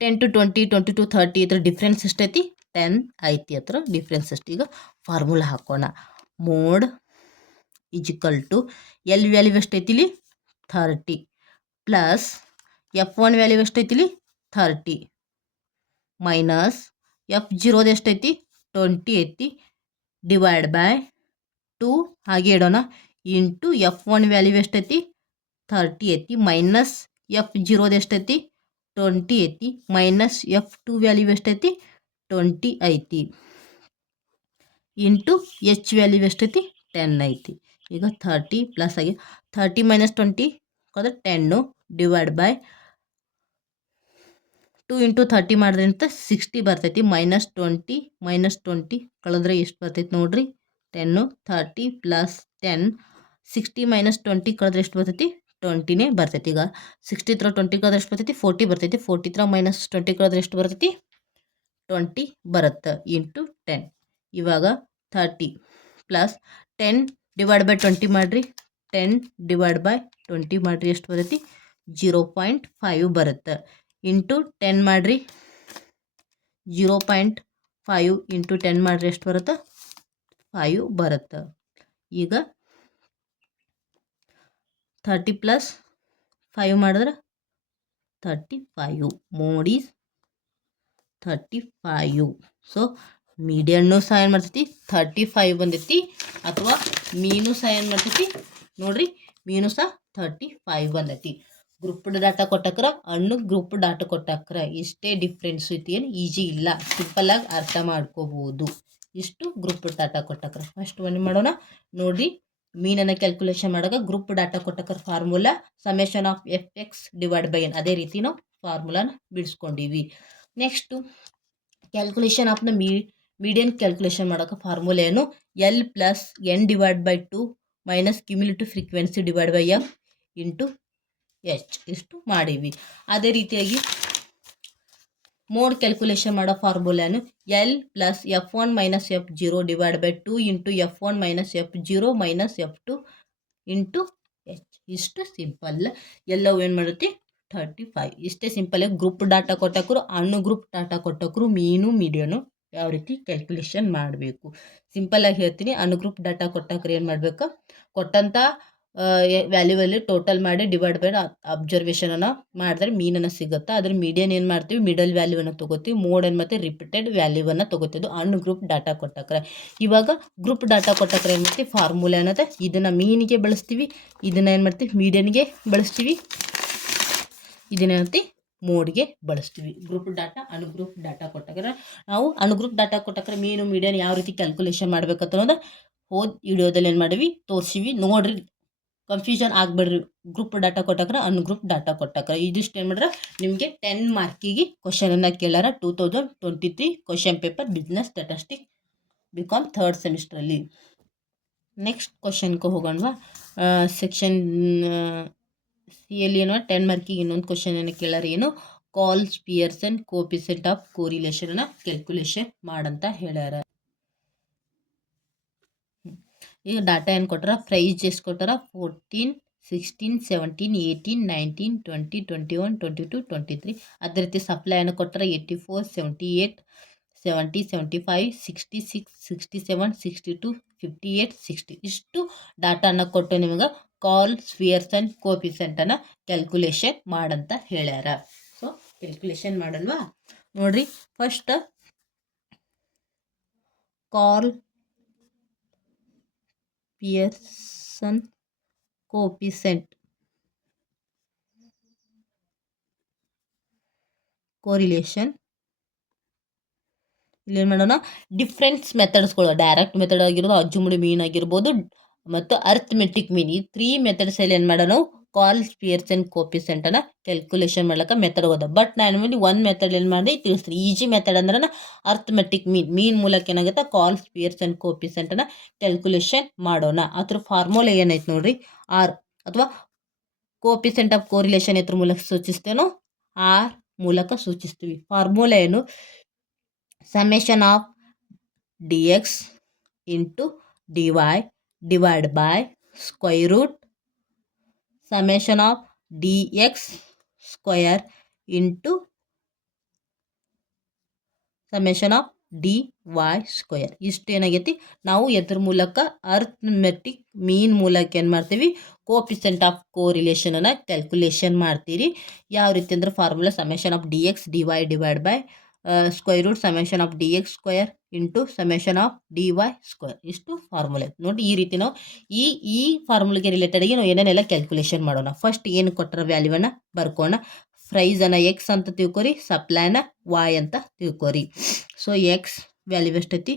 10 to 20, 20 to 30 ಇದ್ರ ಡಿಫ್ರೆನ್ಸ್ ಎಷ್ಟೈತಿ 10 ಐತಿ. ಹತ್ರ ಡಿಫ್ರೆನ್ಸ್ ಎಷ್ಟು. ಈಗ ಫಾರ್ಮುಲಾ ಹಾಕೋಣ. Mode equal to l value ಎಷ್ಟೈತಿ ಇಲ್ಲಿ 30 ಪ್ಲಸ್ F1 ವ್ಯಾಲ್ಯೂ ಎಷ್ಟೈತಿ ಇಲ್ಲಿ 30 ಮೈನಸ್ F0 ಎಷ್ಟೈತಿ 20 ಐತಿ ಡಿವೈಡ್ ಬೈ 2 ಹಾಗೆ ಇಡೋಣ ಇಂಟು F1 ವ್ಯಾಲ್ಯೂ ಎಷ್ಟೈತಿ 30 ಐತಿ ಮೈನಸ್ F0 ಎಷ್ಟೈತಿ 20 ಐತಿ ಮೈನಸ್ F2 ವ್ಯಾಲ್ಯೂ ಎಷ್ಟೈತಿ 20 ಐತಿ ಇಂಟು ಎಚ್ ವ್ಯಾಲ್ಯೂ ಎಷ್ಟೈತಿ 10 ಐತಿ. ಈಗ 30 ಪ್ಲಸ್ ಆಗಿ 30 ಮೈನಸ್ 20 ಅಂದರೆ 10 ಡಿವೈಡ್ ಬೈ 2 ಇಂಟು 30 ಮಾಡಿದ್ರೆ ಅಂತ 60 ಬರ್ತೈತಿ. -20 ಕಳೆದ್ರೆ ಎಷ್ಟು ಬರ್ತೈತಿ ನೋಡ್ರಿ 10. 30 ಪ್ಲಸ್ 10 60 ಮೈನಸ್ 20 ಕಳೆದ್ರೆ ಎಷ್ಟು ಬರ್ತೈತಿ 20ನೇ ಬರ್ತೈತಿ. ಈಗ 60 ತ್ರ 20 ಕಳೆದ್ರೆ ಎಷ್ಟು ಬರ್ತೈತಿ 40 ಬರ್ತೈತಿ. 40 ತ್ರ ಮೈನಸ್ 20 ಕಳೆದ್ರೆ ಎಷ್ಟು ಬರ್ತೈತಿ 20 ಬರುತ್ತೆ ಇಂಟು 10. ಇವಾಗ 30 ಪ್ಲಸ್ 10 ಡಿವೈಡ್ ಬೈ 20 ಮಾಡಿರಿ. 10 ಡಿವೈಡ್ ಬೈ 20 ಮಾಡಿರಿ ಎಷ್ಟು ಬರ್ತೈತಿ 0.5 ಬರುತ್ತೆ ಇಂಟು 10 ಮಾಡಿರಿ. 0.5 ಇಂಟು 10 ಮಾಡಿರಿ ಎಷ್ಟು ಬರುತ್ತೆ 5 ಬರುತ್ತೆ. ಈಗ 30 ಪ್ಲಸ್ 5 ಮಾಡಿದ್ರೆ 35 ಮೋಡ್ ಈಸ್ 35. ಸೊ ಮೀಡಿಯನ್ನು ಸಹ ಏನು ಮಾಡ್ತೈತಿ 35 ಬಂದೈತಿ, ಅಥವಾ ಮೀನು ಸಹ ಏನು ಮಾಡ್ತೈತಿ ನೋಡ್ರಿ, ಮೀನು ಸಹ 35 ಬಂದೈತಿ. ಗ್ರೂಪ್ ಡಾಟಾ ಕೊಟ್ಟಕ್ರ ಅಣ್ಣು ಗ್ರೂಪ್ ಡಾಟಾ ಕೊಟ್ಟಾಕ್ರ ಇಷ್ಟೇ ಡಿಫ್ರೆನ್ಸ್ ಐತಿ, ಏನು ಈಜಿ ಇಲ್ಲ, ಸಿಂಪಲ್ಲಾಗಿ ಅರ್ಥ ಮಾಡ್ಕೋಬೋದು. ಇಷ್ಟು ಗ್ರೂಪ್ ಡಾಟಾ ಕೊಟ್ಟಕ್ರ. ಫಸ್ಟ್ ಒಂದು ಮಾಡೋಣ ನೋಡ್ರಿ. ಮೀನನ್ನು ಕ್ಯಾಲ್ಕುಲೇಷನ್ ಮಾಡೋಕೆ ಗ್ರೂಪ್ ಡಾಟಾ ಕೊಟ್ಟಕ್ರ formula summation of fx divide by n. ಅದೇ ರೀತಿ ನಾವು ಫಾರ್ಮುಲಾನ ಬಿಡಿಸ್ಕೊಂಡಿವಿ. Next calculation of the median calculation ಮಾಡೋಕೆ ಫಾರ್ಮುಲಾ ಏನು, L plus N divide by 2 minus cumulative frequency divide by F into H. ಇಷ್ಟು ಮಾಡೀವಿ. ಅದೇ ರೀತಿಯಾಗಿ ಮೋಡ್ ಕ್ಯಾಲ್ಕುಲೇಷನ್ ಮಾಡೋ ಫಾರ್ಮುಲಾನು L plus F1 minus F0 divide by 2 into F1 minus F0 minus F2 into H. ಇಷ್ಟು simple. ಎಲ್ಲವೂ ಏನು ಮಾಡುತ್ತೆ 35. ಇಷ್ಟೇ ಸಿಂಪಲ್ಲಾಗಿ ಗ್ರೂಪ್ ಡಾಟಾ ಕೊಟ್ಟಕ್ರು, ಅಣ್ಣು ಗ್ರೂಪ್ ಡಾಟಾ ಕೊಟ್ಟಕ್ರು, ಮೀನು ಮೀಡಿಯನು ಯಾವ ರೀತಿ ಕ್ಯಾಲ್ಕುಲೇಷನ್ ಮಾಡಬೇಕು ಸಿಂಪಲ್ಲಾಗಿ ಹೇಳ್ತೀನಿ. ಅಣ್ಣು ಗ್ರೂಪ್ ಡಾಟಾ ಕೊಟ್ಟಕ್ರು ಏನು ಮಾಡಬೇಕು, ಕೊಟ್ಟಂಥ ವ್ಯಾಲ್ಯೂವಲ್ಲಿ ಟೋಟಲ್ ಮಾಡಿ ಡಿವೈಡ್ ಬೈ ಅಬ್ಸರ್ವೇಷನನ್ನು ಮಾಡಿದ್ರೆ ಮೀನನ್ನು ಸಿಗುತ್ತೆ. ಅದ್ರ ಮೀಡಿಯನ್ ಏನು ಮಾಡ್ತೀವಿ, ಮಿಡಲ್ ವ್ಯಾಲ್ಯೂವನ್ನು ತೊಗೋತೀವಿ, ಮೋಡನ್ ಮತ್ತು ರಿಪೀಟೆಡ್ ವ್ಯಾಲ್ಯೂವನ್ನು ತೊಗೋತೀವಿ. ಅಣ್ಣು ಗ್ರೂಪ್ ಡಾಟಾ ಕೊಟ್ಟಕ್ರೆ ಇವಾಗ ಗ್ರೂಪ್ ಡಾಟಾ ಕೊಟ್ಟಕ್ರೆ ಏನು ಮಾಡ್ತೀವಿ, ಫಾರ್ಮುಲಾ ಅನ್ನೋದು ಇದನ್ನು ಮೀನಿಗೆ ಬಳಸ್ತೀವಿ, ಇದನ್ನು ಏನು ಮಾಡ್ತೀವಿ ಮೀಡಿಯನ್ಗೆ ಬಳಸ್ತೀವಿ, ಇದನ್ನಂತೆ ಮೋಡ್ಗೆ ಬಳಸ್ತೀವಿ. ಗ್ರೂಪ್ ಡಾಟಾ ಅನುಗ್ರೂಪ್ ಡಾಟಾ ಕೊಟ್ಟಾಗ್ರೆ ನಾವು ಅನುಗ್ರೂಪ್ ಡಾಟಾ ಕೊಟ್ಟಾಗ್ರೆ ಮೀನು ಮೀಡಿಯನ್ ಯಾವ ರೀತಿ ಕ್ಯಾಲ್ಕುಲೇಷನ್ ಮಾಡ್ಬೇಕಂತ ಅನ್ನೋದು ಹೋದ ವಿಡಿಯೋದಲ್ಲಿ ಏನು ಮಾಡೀವಿ ತೋರಿಸಿವಿ. ನೋಡ್ರಿ, ಕನ್ಫ್ಯೂಷನ್ ಆಗಬೇಡ್ರಿ. ಗ್ರೂಪ್ ಡಾಟಾ ಕೊಟ್ಟಾಗ್ರೆ ಅನ್ಗ್ರೂಪ್ ಡಾಟಾ ಕೊಟ್ಟಾಗ್ರೆ ಇದಿಷ್ಟು ಏನು ಮಾಡ್ರೆ ನಿಮಗೆ 10 ಮಾರ್ಕಿಗೆ ಕ್ವಶನನ್ನು ಕೇಳಾರ 2023 question paper business statistics BCom 3rd ಸೆಮಿಸ್ಟ್ರಲ್ಲಿ. ನೆಕ್ಸ್ಟ್ ಕ್ವಶನ್ಗೆ ಹೋಗೋಣವಾ. ಸೆಕ್ಷನ್ ಸಿಯಲ್ಲಿ ಏನೋ 10 ಮಾರ್ಕಿಗೆ ಇನ್ನೊಂದು ಕ್ವಶನನ್ನು ಕೇಳಾರ, ಏನು ಕಾಲ್ಸ್ ಪಿಯರ್ಸನ್ ಕೋಫಿಷಿಯಂಟ್ ಆಫ್ ಕೋರಿಲೇಷನ್ನ ಕ್ಯಾಲ್ಕುಲೇಷನ್ ಮಾಡಂತ ಹೇಳ್ಯಾರ. ಈಗ ಡಾಟಾ ಏನು ಕೊಟ್ಟಾರ, ಪ್ರೈಸ್ ಎಷ್ಟು ಕೊಟ್ಟಾರ 14, 16, 17, 18, 19, 20, 21, 22, 23. ಅದೇ ರೀತಿ ಸಪ್ಲೈ ಏನು ಕೊಟ್ಟಾರ 84, 78, 70, 75, 66, 67, 62, 58, 60. ಇಷ್ಟು ಡಾಟಾನ ಕೊಟ್ಟು ನಿಮಗೆ ಕಾಲ್ಸ್ ಪಿಯರ್ಸನ್ ಕೋಫಿಷಿಯಂಟನ್ನು ಕ್ಯಾಲ್ಕುಲೇಷನ್ ಮಾಡಂತ ಹೇಳ್ಯಾರ. ಸೊ ಕ್ಯಾಲ್ಕುಲೇಷನ್ ಮಾಡಲ್ವಾ ನೋಡ್ರಿ. First call Pearson coefficient correlation ಇಲ್ಲೇನು ಮಾಡೋಣ, ಡಿಫ್ರೆಂಟ್ಸ್ ಮೆಥಡ್ಸ್ಗಳು, ಡೈರೆಕ್ಟ್ ಮೆಥಡ್ ಆಗಿರ್ಬೋದು, ಅಜ್ಜುಮುಡಿ ಮೀನ್ ಆಗಿರ್ಬೋದು, ಮತ್ತು ಅರ್ಥಮೆಟಿಕ್ ಮೀನ್, ಈ 3 ಮೆಥಡ್ಸಲ್ಲಿ ಏನು ಮಾಡೋಣ ನಾವು ಕಾಲ್ಸ್ ಪಿಯರ್ಸನ್ ಕೋಫಿಷಿಯಂಟನ್ನು ಕ್ಯಾಲ್ಕುಲೇಷನ್ ಮಾಡ್ಲಿಕ್ಕೆ ಮೆಥಡ್ ಹೋದ. ಬಟ್ ನಾನು ಒಂದು ಮೆಥಡ್ ಏನು ಮಾಡಿ ತಿಳಿಸ್ತೀನಿ. ಈಜಿ ಮೆಥಡ್ ಅಂದ್ರೆ ಅರ್ಥಮೆಟಿಕ್ ಮೀನ್ ಮೂಲಕ ಏನಾಗುತ್ತೆ ಕಾಲ್ಸ್ ಪಿಯರ್ಸನ್ ಕೋಫಿಷಿಯಂಟನ್ನು ಕ್ಯಾಲ್ಕುಲೇಷನ್ ಮಾಡೋಣ. ಅದ್ರ ಫಾರ್ಮುಲಾ ಏನೈತೆ ನೋಡ್ರಿ, ಆರ್ ಅಥವಾ ಕೋಫಿಷಿಯಂಟ್ ಆಫ್ ಕೋರಿಲೇಷನ್ ಎದ್ರ ಮೂಲಕ ಸೂಚಿಸ್ತೇನೋ ಆರ್ ಮೂಲಕ ಸೂಚಿಸ್ತೀವಿ. ಫಾರ್ಮುಲಾ ಏನು, summation of dx into dy divide by square root summation of dx square into summation of dy square. ಇಷ್ಟು ಏನಾಗೈತಿ, ನಾವು ಎದ್ರ ಮೂಲಕ ಅರ್ಥಮೆಟಿಕ್ ಮೀನ್ ಮೂಲಕ ಏನು ಮಾಡ್ತೀವಿ ಕೋಫಿಷಿಯಂಟ್ ಆಫ್ ಕೋರಿಲೇಷನನ್ನು ಕ್ಯಾಲ್ಕುಲೇಷನ್ ಮಾಡ್ತೀರಿ. ಯಾವ ರೀತಿ ಅಂದ್ರೆ formula summation of dx dy divide by square root summation of dx square into summation of dy square. ಇಷ್ಟು ಫಾರ್ಮುಲಾ. ನೋಡಿ ಈ ರೀತಿ ನಾವು ಈ ಫಾರ್ಮುಲಾಗೆ ರಿಲೇಟೆಡ್ ಆಗಿ ನಾವು ಏನೇನೆಲ್ಲ ಕ್ಯಾಲ್ಕುಲೇಷನ್ ಮಾಡೋಣ. ಫಸ್ಟ್ ಏನು ಕೊಟ್ಟರ ವ್ಯಾಲ್ಯೂವನ್ನು ಬರ್ಕೋಣ. ಪ್ರೈಸನ್ನು ಎಕ್ಸ್ ಅಂತ ತಿಳ್ಕೊರಿ, ಸಪ್ಲೈನ ವಾಯ್ ಅಂತ ತಿಳ್ಕೊರಿ. ಸೊ ಎಕ್ಸ್ ವ್ಯಾಲ್ಯೂ ಎಷ್ಟೈತಿ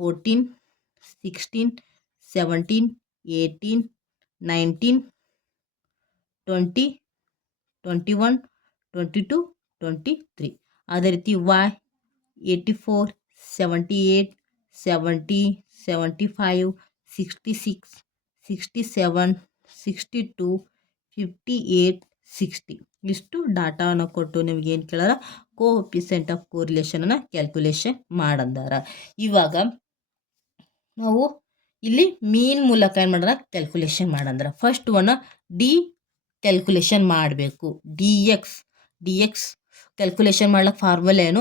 14, 16, 17, 18, 19, 20, 21, 22, 23. ಅದೇ ರೀತಿ ವಾಯ್ 84, 78, 70, 75, 66, 67, 62, 58, 60. ಇಷ್ಟು ಡಾಟಾವನ್ನು ಕೊಟ್ಟು ನಿಮ್ಗೆ ಏನು ಕೇಳಾರ ಕೋಫಿಷಿಯಂಟ್ ಆಫ್ ಕೋರಿಲೇಷನನ್ನು ಕ್ಯಾಲ್ಕುಲೇಷನ್ ಮಾಡಂದಾರ. ಇವಾಗ ನಾವು ಇಲ್ಲಿ ಮೀನ್ ಮೂಲಕ ಏನು ಮಾಡೋಣ ಕ್ಯಾಲ್ಕುಲೇಷನ್ ಮಾಡಂದ್ರೆ ಫಸ್ಟ್ ಒನ್ ಡಿ ಕ್ಯಾಲ್ಕುಲೇಷನ್ ಮಾಡಬೇಕು. ಡಿ ಎಕ್ಸ್ ಕ್ಯಾಲ್ಕುಲೇಷನ್ ಮಾಡ್ಲಿಕ್ಕೆ ಫಾರ್ಮುಲಾ ಏನು,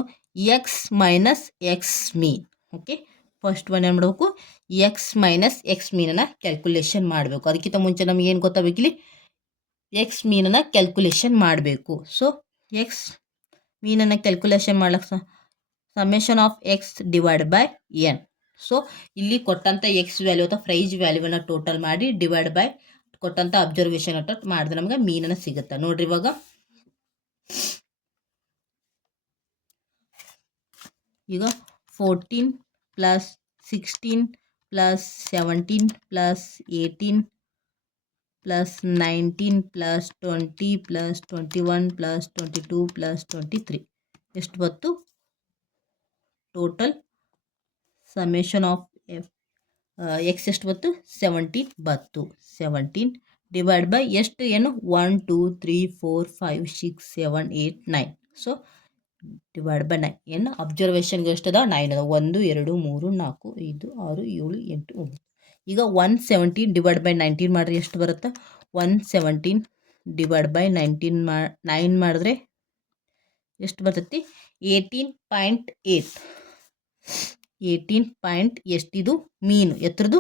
X minus X mean. Okay, first one ಏನು ಮಾಡಬೇಕು ಎಕ್ಸ್ ಮೈನಸ್ ಎಕ್ಸ್ ಮೀನನ್ನು ಕ್ಯಾಲ್ಕುಲೇಷನ್ ಮಾಡಬೇಕು. ಅದಕ್ಕಿಂತ ಮುಂಚೆ ನಮ್ಗೆ ಏನು ಗೊತ್ತಾಗಬೇಕು, ಇಲ್ಲಿ ಎಕ್ಸ್ ಮೀನನ್ನು ಕ್ಯಾಲ್ಕುಲೇಷನ್ ಮಾಡಬೇಕು. ಸೊ ಎಕ್ಸ್ ಮೀನನ್ನು ಕ್ಯಾಲ್ಕುಲೇಷನ್ ಮಾಡ್ಲಿಕ್ಕೆ summation of X divide by N. So ಇಲ್ಲಿ ಕೊಟ್ಟಂಥ ಎಕ್ಸ್ ವ್ಯಾಲ್ಯೂ ಅಥವಾ ಪ್ರೈಸ್ ವ್ಯಾಲ್ಯೂವನ್ನು ಟೋಟಲ್ ಮಾಡಿ ಡಿವೈಡ್ ಬೈ ಕೊಟ್ಟಂಥ ಅಬ್ಸರ್ವೇಷನ್ ಮಾಡಿದ್ರೆ ನಮಗೆ ಮೀನನ್ನು ಸಿಗುತ್ತೆ. ನೋಡ್ರಿ ಇವಾಗ ಈಗ 14 plus 16 plus 17 plus 18 plus 19 plus 20 plus 21 plus 22 plus 23 ಎಷ್ಟು ಬಂತು? ಟೋಟಲ್ ಸಮೇಷನ್ ಆಫ್ ಎಕ್ಸ್ ಎಷ್ಟು ಬಂತು? 17 ಬಂತು. 17 ಡಿವೈಡ್ ಬೈ ಎಷ್ಟು ಏನು 1 2 3 4 5 6 7 8 9. ಸೊ ಡಿವೈಡ್ ಬೈ 9 ಏನು ಅಬ್ಸರ್ವೇಷನ್ಗೆ ಎಷ್ಟದ? 9 ಅದ. 1 2 3 4 5 6 7 8 9. ಈಗ 117 ಡಿವೈಡ್ ಬೈ 19 ಮಾಡಿದ್ರೆ ಎಷ್ಟು ಬರುತ್ತೆ? 117 ಡಿವೈಡ್ ಬೈ 9 ಮಾಡಿದ್ರೆ ಎಷ್ಟು ಬರ್ತೈತಿ? 18.8. 18 ಎಷ್ಟಿದು? ಮೀನು ಎತ್ರದು?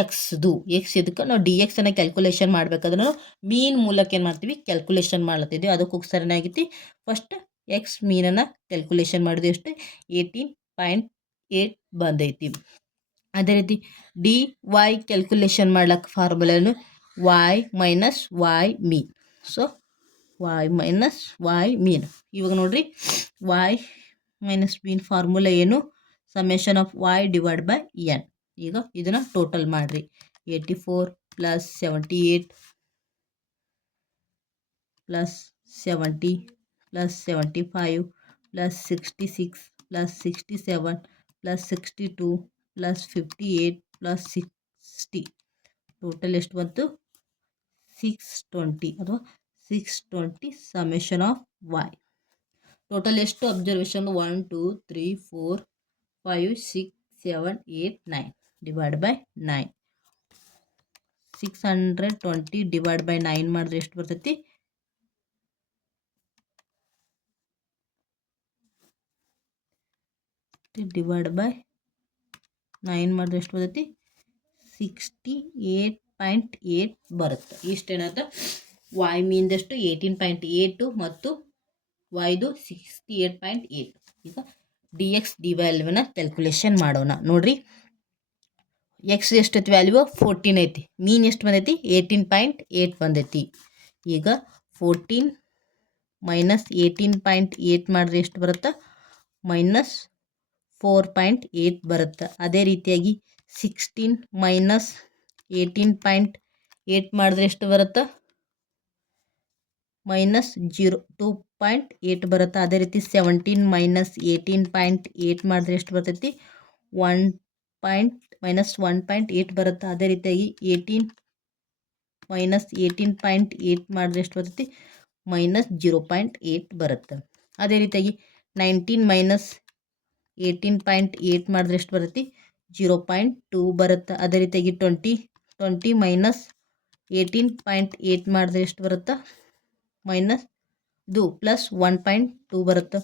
ಎಕ್ಸ್ದು. ಎಕ್ಸ್ ಇದಕ್ಕೆ ನಾವು ಡಿ ಎಕ್ಸ್ ಅನ್ನು ಕ್ಯಾಲ್ಕುಲೇಷನ್ ಮಾಡಬೇಕಾದ್ರೆ ನಾವು ಮೀನ್ ಮೂಲಕ ಏನು ಮಾಡ್ತೀವಿ? ಕ್ಯಾಲ್ಕುಲೇಷನ್ ಮಾಡ್ಲತ್ತಿದ್ವಿ. ಅದಕ್ಕೋಸ್ಕರ ಏನಾಗೈತಿ? ಫಸ್ಟ್ ಎಕ್ಸ್ ಮೀನನ್ನು ಕ್ಯಾಲ್ಕುಲೇಷನ್ ಮಾಡಿದ್ವಿ. ಎಷ್ಟು? 18.8 ಬಂದೈತಿ. ಅದೇ ರೀತಿ ಡಿ ವೈ ಕ್ಯಾಲ್ಕುಲೇಷನ್ ಮಾಡ್ಲಿಕ್ಕೆ ಫಾರ್ಮುಲಾನು y minus y mean. So y minus y mean. ಇವಾಗ ನೋಡ್ರಿ ವೈ ಮೈನಸ್ ಮೀನ್ ಫಾರ್ಮುಲಾ ಏನು? Summation of y divide by n. ಈಗ ಇದನ್ನು ಟೋಟಲ್ ಮಾಡಿರಿ. 84 plus 78 plus 70 plus 75 plus 66 plus 67 plus 62 plus 58 plus 60 total ಎಷ್ಟು ಬಂತು? 620 ಅಥವಾ 620 ಸಮೇಷನ್ ಆಫ್ ವೈ. ಟೋಟಲ್ ಎಷ್ಟು observation? 1 2 3 4 5 6 7 8 9 divide by 9. 620 divide by 9 ಮಾಡಿದ್ರೆ ಎಷ್ಟು ಬರ್ತೈತಿ? ಡಿವೈಡ್ ಬೈ 9 ಮಾಡಿದ್ರೆ ಎಷ್ಟು ಬರ್ತೈತಿ? 68.8 ಬರುತ್ತೆ. ಇಷ್ಟೇನಾಯ್ತು ವೈ ಮೀನ್ದಷ್ಟು 18.8 ಮತ್ತು ವೈದು 68.8. ಈಗ ಡಿ ಎಕ್ಸ್ ಡಿ ವ್ಯಾಲ್ಯೂನ ಕ್ಯಾಲ್ಕುಲೇಷನ್ ಮಾಡೋಣ. ನೋಡ್ರಿ ಎಕ್ಸ್ ಎಷ್ಟೈತಿ ವ್ಯಾಲ್ಯೂ? 14 ಐತಿ. ಮೀನ್ ಎಷ್ಟು ಬಂದೈತಿ? 18.8 ಬಂದೈತಿ. ಈಗ 14 ಮೈನಸ್ 18.8 ಮಾಡಿದ್ರೆ ಎಷ್ಟು ಬರುತ್ತೆ? ಮೈನಸ್ 4.8 ಬರುತ್ತೆ. ಅದೇ ರೀತಿಯಾಗಿ 16 ಮೈನಸ್ 18.8 ಮಾಡಿದ್ರೆ ಎಷ್ಟು ಬರುತ್ತೆ? ಮೈನಸ್ 2.8 ಬರುತ್ತೆ. ಅದೇ ರೀತಿ 17 ಮೈನಸ್ 18.8 ಮಾಡಿದ್ರೆ ಎಷ್ಟು ಬರ್ತೈತಿ? ಮೈನಸ್ 1.8 ಬರುತ್ತೆ. ಅದೇ ರೀತಿಯಾಗಿ 18 ಮೈನಸ್ 18.8 ಮಾಡಿದ್ರೆ ಎಷ್ಟು ಬರ್ತೈತಿ? ಮೈನಸ್ 0.8 ಬರುತ್ತೆ. ಅದೇ ರೀತಿಯಾಗಿ 19 ಮೈನಸ್ 18.8 ಮಾಡಿದ್ರೆ ಎಷ್ಟು ಬರ್ತೈತಿ? 0.2 ಬರುತ್ತೆ. ಅದೇ ರೀತಿಯಾಗಿ 20 ಮೈನಸ್ 18.8 ಮಾಡಿದ್ರೆ ಎಷ್ಟು ಬರುತ್ತೆ? ಮೈನಸ್ ಇದು ಪ್ಲಸ್ 1.2 ಬರುತ್ತೆ.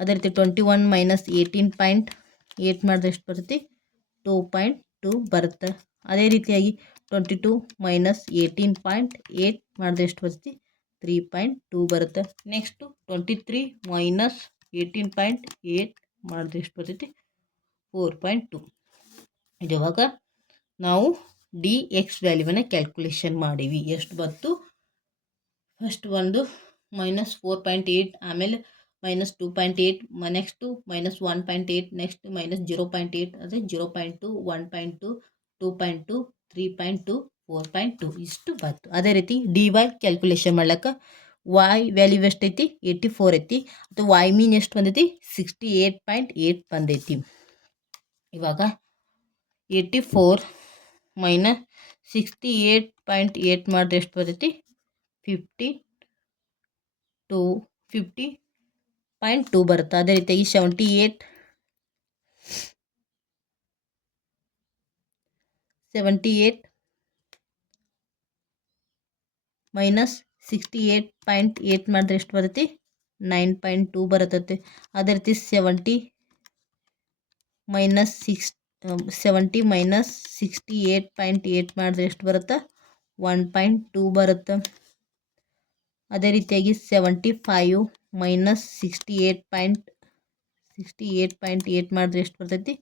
ಅದೇ ರೀತಿ 21 ಮೈನಸ್ 18.8 ಮಾಡಿದ್ರೆ ಎಷ್ಟು ಬರುತ್ತೆ? 2.2 ಬರುತ್ತೆ. ಅದೇ ರೀತಿಯಾಗಿ 22 ಮೈನಸ್ 18.8 ಮಾಡಿದ್ರೆ ಎಷ್ಟು ಬರುತ್ತೆ? 3.2 ಬರುತ್ತೆ. ನೆಕ್ಸ್ಟು 23 ಮೈನಸ್ 18.8 ಮಾಡಿದ್ರೆ ಎಷ್ಟು ಬರ್ತೈತಿ? 4.2. ಇವಾಗ ನಾವು ಡಿ ಎಕ್ಸ್ ವ್ಯಾಲ್ಯೂವನ್ನು ಕ್ಯಾಲ್ಕುಲೇಷನ್ ಮಾಡೀವಿ. ಎಷ್ಟು ಬಂತು? ಫಸ್ಟ್ ಒಂದು ಮೈನಸ್ 4.8, ಆಮೇಲೆ minus 2.8, next minus 1.8, next minus 0.8, ಅದೇ 0.2, 1.2, 2.2, 3.2, 4.2 ಇಷ್ಟು ಬಂತು. ಅದೇ ರೀತಿ ಡಿ ವೈ ಕ್ಯಾಲ್ಕುಲೇಷನ್ ಮಾಡ್ಲಿಕ್ಕೆ ವೈ ವ್ಯಾಲ್ಯೂ ಎಷ್ಟೈತಿ? 84 ಐತಿ. ಅಥವಾ ವೈ ಮೀನ್ ಎಷ್ಟು ಬಂದೈತಿ? 68.8 ಬಂದೈತಿ. ಇವಾಗ 84 ಮೈನಸ್ 68.8 ಮಾಡಿದ್ರೆ ಎಷ್ಟು ಬರ್ತೈತಿ? 50.2 ಬರುತ್ತೆ. ಅದೇ ರೀತಿಯಾಗಿ 78 ಮೈನಸ್ 68.8 ಮಾಡಿದ್ರೆ ಎಷ್ಟು ಬರ್ತೈತಿ? 9.2 ಬರುತ್ತೆ. ಅದೇ ರೀತಿ 70 ಮೈನಸ್ 68.8 ಮಾಡಿದ್ರೆ ಎಷ್ಟು ಬರುತ್ತೆ? 1.2 ಬರುತ್ತೆ. ಅದೇ ರೀತಿಯಾಗಿ 75 ಮೈನಸ್ 68.8 ಮಾಡಿದ್ರೆ ಎಷ್ಟು ಬರ್ತೈತಿ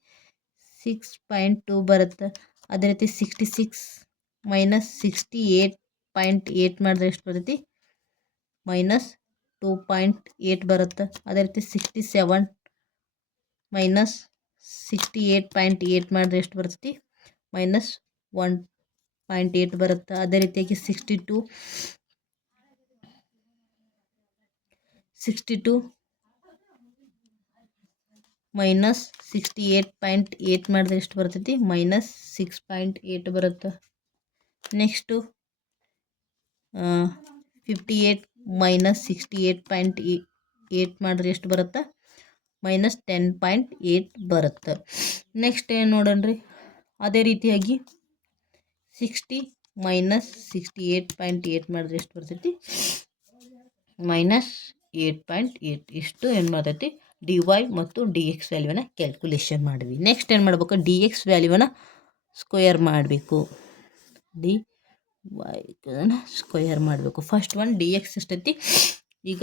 6.2 ಬರುತ್ತೆ. ಅದೇ ರೀತಿ 66 ಮೈನಸ್ 68.8 ಮಾಡಿದ್ರೆ ಎಷ್ಟು ಬರ್ತೈತಿ ಮೈನಸ್ 2.8 ಬರುತ್ತೆ. ಅದೇ ರೀತಿ 67 ಮೈನಸ್ 68.8 ಮಾಡಿದ್ರೆ ಎಷ್ಟು ಬರ್ತೈತಿ ಮೈನಸ್ 1.8 ಬರುತ್ತೆ. ಅದೇ ರೀತಿಯಾಗಿ 62 ಮೈನಸ್ 68.8 ಮಾಡಿದ್ರೆ ಎಷ್ಟು ಬರ್ತೈತಿ ಮೈನಸ್ 6.8 ಬರುತ್ತೆ. ನೆಕ್ಸ್ಟು 58 ಮೈನಸ್ 68.8 ಮಾಡಿದ್ರೆ ಎಷ್ಟು ಬರುತ್ತೆ ಮೈನಸ್ 10.8 ಬರುತ್ತೆ. ನೆಕ್ಸ್ಟ್ ಏನು ನೋಡೋಣ್ರಿ, ಅದೇ ರೀತಿಯಾಗಿ 60 ಮೈನಸ್ 68.8 ಮಾಡಿದ್ರೆ ಎಷ್ಟು ಬರ್ತೈತಿ ಮೈನಸ್ 8.8. ಇಷ್ಟು ಏನು ಮಾಡ್ತೈತಿ ಡಿ ವೈ ಮತ್ತು ಡಿ ಎಕ್ಸ್ ವ್ಯಾಲ್ಯೂನ ಕ್ಯಾಲ್ಕುಲೇಷನ್ ಮಾಡಿದ್ವಿ. ನೆಕ್ಸ್ಟ್ ಏನು ಮಾಡಬೇಕು, ಡಿ ಎಕ್ಸ್ ವ್ಯಾಲ್ಯೂನ ಸ್ಕ್ವೇರ್ ಮಾಡಬೇಕು. ಡಿ ವೈ ಸ್ಕ್ವೇರ್ ಮಾಡಬೇಕು. ಫಸ್ಟ್ ಒನ್ ಡಿ ಎಕ್ಸ್ ಎಷ್ಟೈತಿ ಈಗ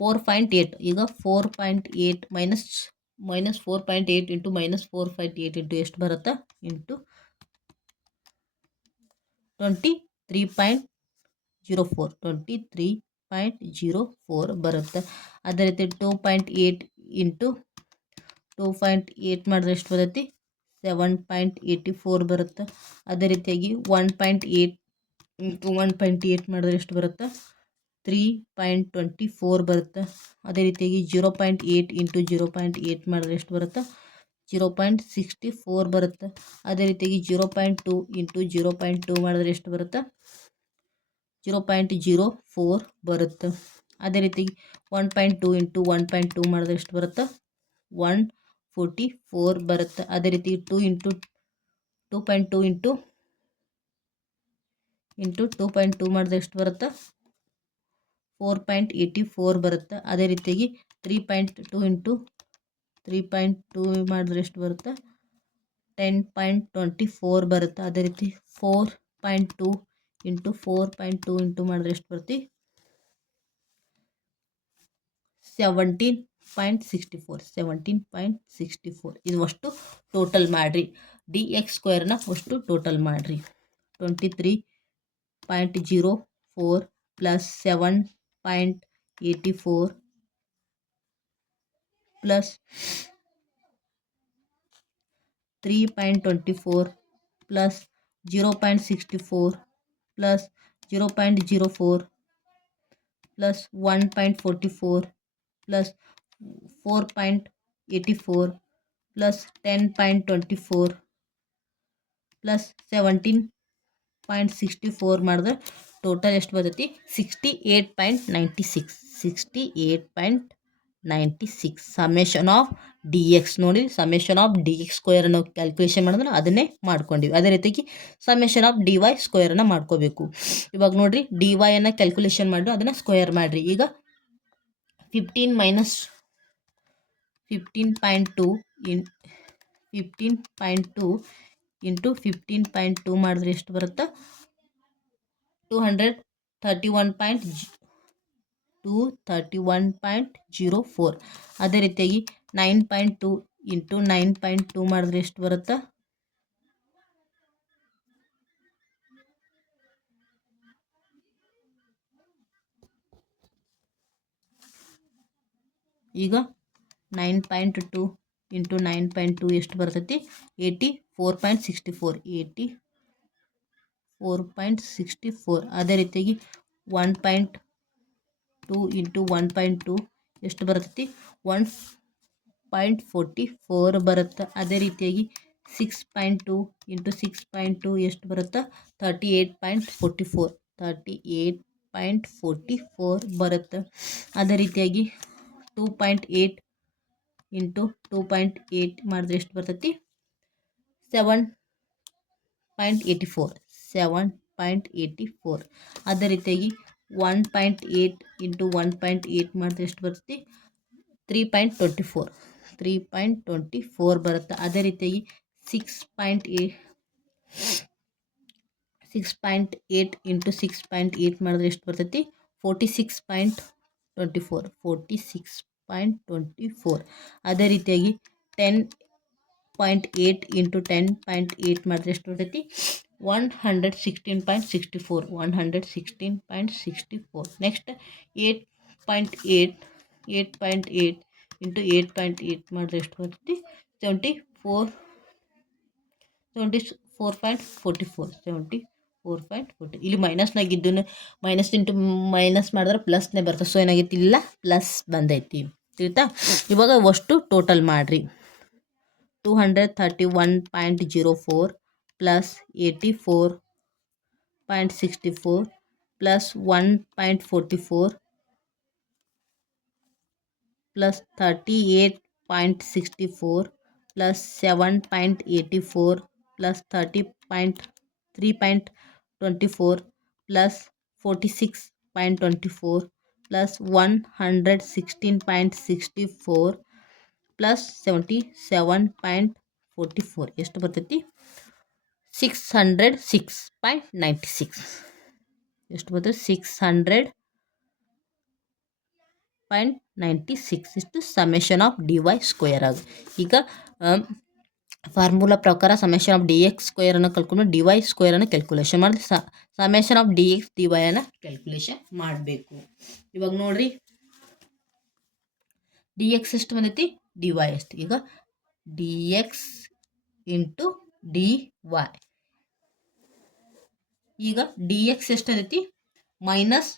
4.8. ಈಗ 4.8 ಮೈನಸ್ 4.8 ಇಂಟು ಮೈನಸ್ 4.8 ಇಂಟು ಎಷ್ಟು ಬರುತ್ತೆ ಇಂಟು 23.04 ಬರುತ್ತೆ. ಅದೇ ರೀತಿ 2.8 ಇಂಟು 2.8 ಮಾಡಿದ್ರೆ ಎಷ್ಟು ಬರ್ತೈತಿ 7.84 ಬರುತ್ತೆ. ಅದೇ ರೀತಿಯಾಗಿ 1.8 ಇಂಟು 1.8 ಮಾಡಿದ್ರೆ ಎಷ್ಟು ಬರುತ್ತೆ 3.24 ಬರುತ್ತೆ. ಅದೇ ರೀತಿಯಾಗಿ 0.8 ಇಂಟು 0.8 ಮಾಡಿದ್ರೆ ಎಷ್ಟು ಬರುತ್ತೆ 0.64 ಬರುತ್ತೆ. ಅದೇ ರೀತಿಯಾಗಿ 0.2 ಇಂಟು 0.2 ಮಾಡಿದ್ರೆ ಎಷ್ಟು ಬರುತ್ತೆ 0.04 ಬರುತ್ತೆ. ಅದೇ ರೀತಿಯಾಗಿ 1.2 ಇಂಟು 1.2 ಮಾಡಿದ್ರೆ ಎಷ್ಟು ಬರುತ್ತೆ 144 ಬರುತ್ತೆ. ಅದೇ ರೀತಿ 2.2 ಇಂಟು 2.2 ಮಾಡಿದ್ರೆ ಎಷ್ಟು ಬರುತ್ತೆ 4.84 ಬರುತ್ತೆ. ಅದೇ ರೀತಿಯಾಗಿ 3.2 ಇಂಟು 3.2 ಮಾಡಿದ್ರೆ ಎಷ್ಟು ಬರುತ್ತೆ 10.24 ಬರುತ್ತೆ. ಅದೇ ರೀತಿ 4.2 ಇಂಟು 4.2 ಇಂಟು ಮಾಡಿದ್ರೆ ಎಷ್ಟು ಬರುತ್ತೆ 17.64. ಇದು ಅಷ್ಟು ಟೋಟಲ್ ಮಾಡಿರಿ. ಡಿ ಎಕ್ಸ್ ಸ್ಕ್ವೇರ್ನ ಅಷ್ಟು ಟೋಟಲ್ ಮಾಡಿರಿ. 23.04 plus 7.84 plus 3.24 plus 0.64 plus 0.04 plus 1.44 plus 4.84 plus 10.24 plus 17.64 ಮಾಡಿದ್ರೆ ಟೋಟಲ್ ಎಷ್ಟು ಬರ್ತೈತಿ 68.96. ಸಮೇಷನ್ ಆಫ್ ಡಿ ಎಕ್ಸ್ ನೋಡಿ, ಸಮೇಷನ್ ಆಫ್ ಡಿ ಎಕ್ಸ್ ಸ್ಕ್ವೇರನ್ನು ಕ್ಯಾಲ್ಕುಲೇಷನ್ ಮಾಡಿದ್ರೆ ಅದನ್ನೇ ಮಾಡ್ಕೊಂಡಿವಿ. ಅದೇ ರೀತಿಯಾಗಿ ಸಮೇಷನ್ ಆಫ್ ಡಿ ವೈ ಸ್ಕ್ವೇರನ್ನು ಮಾಡ್ಕೋಬೇಕು. ಇವಾಗ ನೋಡಿರಿ ಡಿ ವೈಯನ್ನು ಕ್ಯಾಲ್ಕುಲೇಷನ್ ಮಾಡಿ ಅದನ್ನು ಸ್ಕ್ವೇರ್ ಮಾಡಿರಿ. ಈಗ 15 ಮೈನಸ್ 15.2 ಇಂಟು 15.2 ಮಾಡಿದ್ರೆ ಎಷ್ಟು ಬರುತ್ತೆ 231.04. ಅದೇ ರೀತಿಯಾಗಿ 9.2 ಇಂಟು 9.2 ಮಾಡಿದ್ರೆ ಎಷ್ಟು ಬರುತ್ತೆ ಈಗ 9.2 ಇಂಟು 9.2 ಎಷ್ಟು ಬರ್ತೈತಿ 84.64. ಅದೇ ರೀತಿಯಾಗಿ 1.2 ಇಂಟು 1.2 ಎಷ್ಟು ಬರ್ತೈತಿ 1.44 ಬರುತ್ತೆ. ಅದೇ ರೀತಿಯಾಗಿ 6.2 ಇಂಟು 6.2 ಎಷ್ಟು ಬರುತ್ತೆ 38.44 ಬರುತ್ತೆ. ಅದೇ ರೀತಿಯಾಗಿ 2.8 ಇಂಟು 2.8 ಮಾಡಿದ್ರೆ ಎಷ್ಟು ಬರ್ತೈತಿ 7.84. ಅದೇ ರೀತಿಯಾಗಿ 1.8 ಇಂಟು 1.8 ಮಾಡಿದ್ರೆ ಎಷ್ಟು ಬರ್ತೈತಿ 3.24 ಬರುತ್ತೆ. ಅದೇ ರೀತಿಯಾಗಿ 6.8 ಇಂಟು 6.8 ಮಾಡಿದ್ರೆ ಎಷ್ಟು ಬರ್ತೈತಿ 46.24 ಅದೇ ರೀತಿಯಾಗಿ 10.8 ಇಂಟು 10.8 ಮಾಡಿದ್ರೆ ಎಷ್ಟು ಬರ್ತೈತಿ 116.64 ನೆಕ್ಸ್ಟ್ 8.8 ಇಂಟು 8.8 ಮಾಡಿದ್ರೆ ಎಷ್ಟು ಬರ್ತೈತಿ 74.44 ಇಲ್ಲಿ ಮೈನಸ್ನಾಗಿದ್ದು ಮೈನಸ್ ಇಂಟು ಮೈನಸ್ ಮಾಡಿದ್ರೆ ಪ್ಲಸ್ನೇ ಬರ್ತದೆ. ಸೊ ಏನಾಗೈತಿ ಇಲ್ಲ ಪ್ಲಸ್ ಬಂದೈತಿ ತಿಳಿತಾ. ಇವಾಗ ಅಷ್ಟು ಟೋಟಲ್ ಮಾಡಿರಿ 231.04 plus 84.64 plus 1.44 plus 38.64 plus 7.84 plus 3.24 plus 46.24 plus 116.64 plus 77.44 ಎಷ್ಟು ಬರ್ತೈತಿ 606.96 ಎಷ್ಟು ಬರ್ತೈತಿ 600.96 ಇಷ್ಟು summation of D Y square ಆಗ. ಈಗ ಫಾರ್ಮುಲಾ ಪ್ರಕಾರ ಸಮೇಷನ್ ಆಫ್ ಡಿ ಎಕ್ಸ್ ಸ್ಕ್ವೇರನ್ನು ಕಲ್ಕೊಂಡು ಡಿ ವೈ ಸ್ಕ್ವೇರನ್ನು ಕ್ಯಾಲ್ಕುಲೇಷನ್ ಮಾಡಿ summation of D X D ವೈಯನ್ನು ಕ್ಯಾಲ್ಕುಲೇಷನ್ ಮಾಡಬೇಕು. ಇವಾಗ ನೋಡ್ರಿ ಡಿ ಎಕ್ಸ್ ಎಷ್ಟು ಬಂದೈತಿ ಡಿ ವೈ ಎಷ್ಟು. ಈಗ d x into d y. ಈಗ ಡಿ ಎಕ್ಸ್ ಎಷ್ಟು ಬಂದೈತಿ ಮೈನಸ್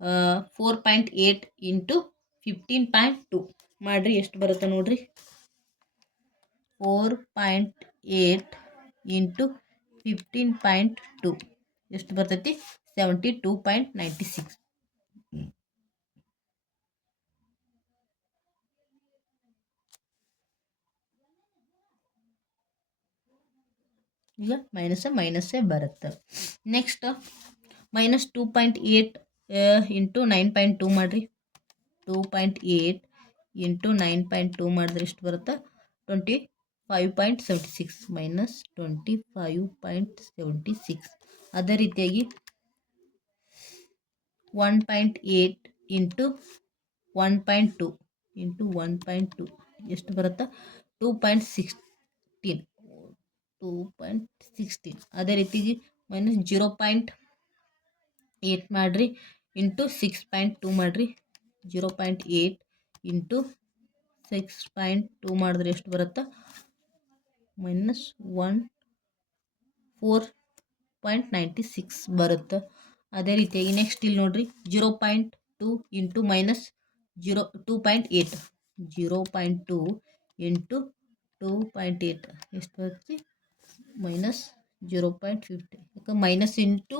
4.8 ಇಂಟು 15.2 ಮಾಡಿರಿ ಎಷ್ಟು ಬರುತ್ತೆ ನೋಡ್ರಿ 4.8 ಇಂಟು 15.2 ಎಷ್ಟು ಬರ್ತೈತಿ 72.96. ಈಗ ಮೈನಸ್ಸೇ ಬರುತ್ತೆ. ನೆಕ್ಸ್ಟ್ ಮೈನಸ್ 2.8 ಇಂಟು 9.2 ಮಾಡಿರಿ 2.8 ಇಂಟು 9.2 ಮಾಡಿದ್ರೆ ಎಷ್ಟು ಬರುತ್ತೆ 25.76 ಮೈನಸ್ 25.76. ಅದೇ ರೀತಿಯಾಗಿ 1.8 ಇಂಟು 1.2 ಇಂಟು 1.2 ಎಷ್ಟು ಬರುತ್ತೆ 2.16. ಅದೇ ರೀತಿಯಾಗಿ ಮೈನಸ್ 0.8 ಮಾಡಿರಿ ಇಂಟು 6.2 ಮಾಡಿರಿ 0.8 ಇಂಟು 6.2 ಮಾಡಿದ್ರೆ ಎಷ್ಟು ಬರುತ್ತೆ ಮೈನಸ್ 4.96 ಬರುತ್ತೆ. ಅದೇ ರೀತಿಯಾಗಿ ನೆಕ್ಸ್ಟ್ ಇಲ್ಲಿ ನೋಡ್ರಿ 0.2 ಇಂಟು ಮೈನಸ್ 2.8 0.2 ಇಂಟು 2.8 ಎಷ್ಟು ಬರುತ್ತೆ ಮೈನಸ್ 0.50. ಯಾಕೆ ಮೈನಸ್ ಇಂಟು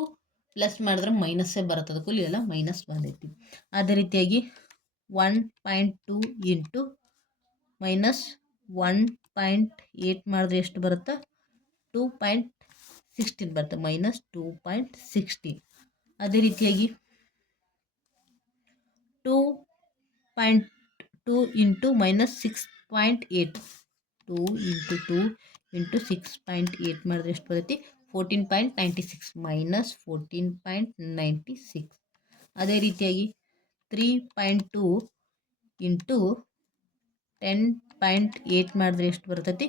ಪ್ಲಸ್ ಮಾಡಿದ್ರೆ ಮೈನಸ್ಸೇ ಬರುತ್ತೆ ಅದಕ್ಕೂ ಇಲ್ಲ ಮೈನಸ್ ಬಂದೈತಿ. ಅದೇ ರೀತಿಯಾಗಿ 1.2 ಇಂಟು ಮೈನಸ್ 1.8 ಮಾಡಿದ್ರೆ ಎಷ್ಟು ಬರುತ್ತೆ 2.16 ಬರುತ್ತೆ ಮೈನಸ್ 2.16. ಅದೇ ರೀತಿಯಾಗಿ 2.2 ಇಂಟು ಮೈನಸ್ 6.8 2 ಇಂಟು 2 ಇಂಟು 6.8 ಮಾಡಿದ್ರೆ ಎಷ್ಟು ಬರುತ್ತೆ 14.96 ಮೈನಸ್ 14.96. ಅದೇ ರೀತಿಯಾಗಿ 3.2 ಇಂಟು 10.8 ಮಾಡಿದ್ರೆ ಎಷ್ಟು ಬರ್ತೈತಿ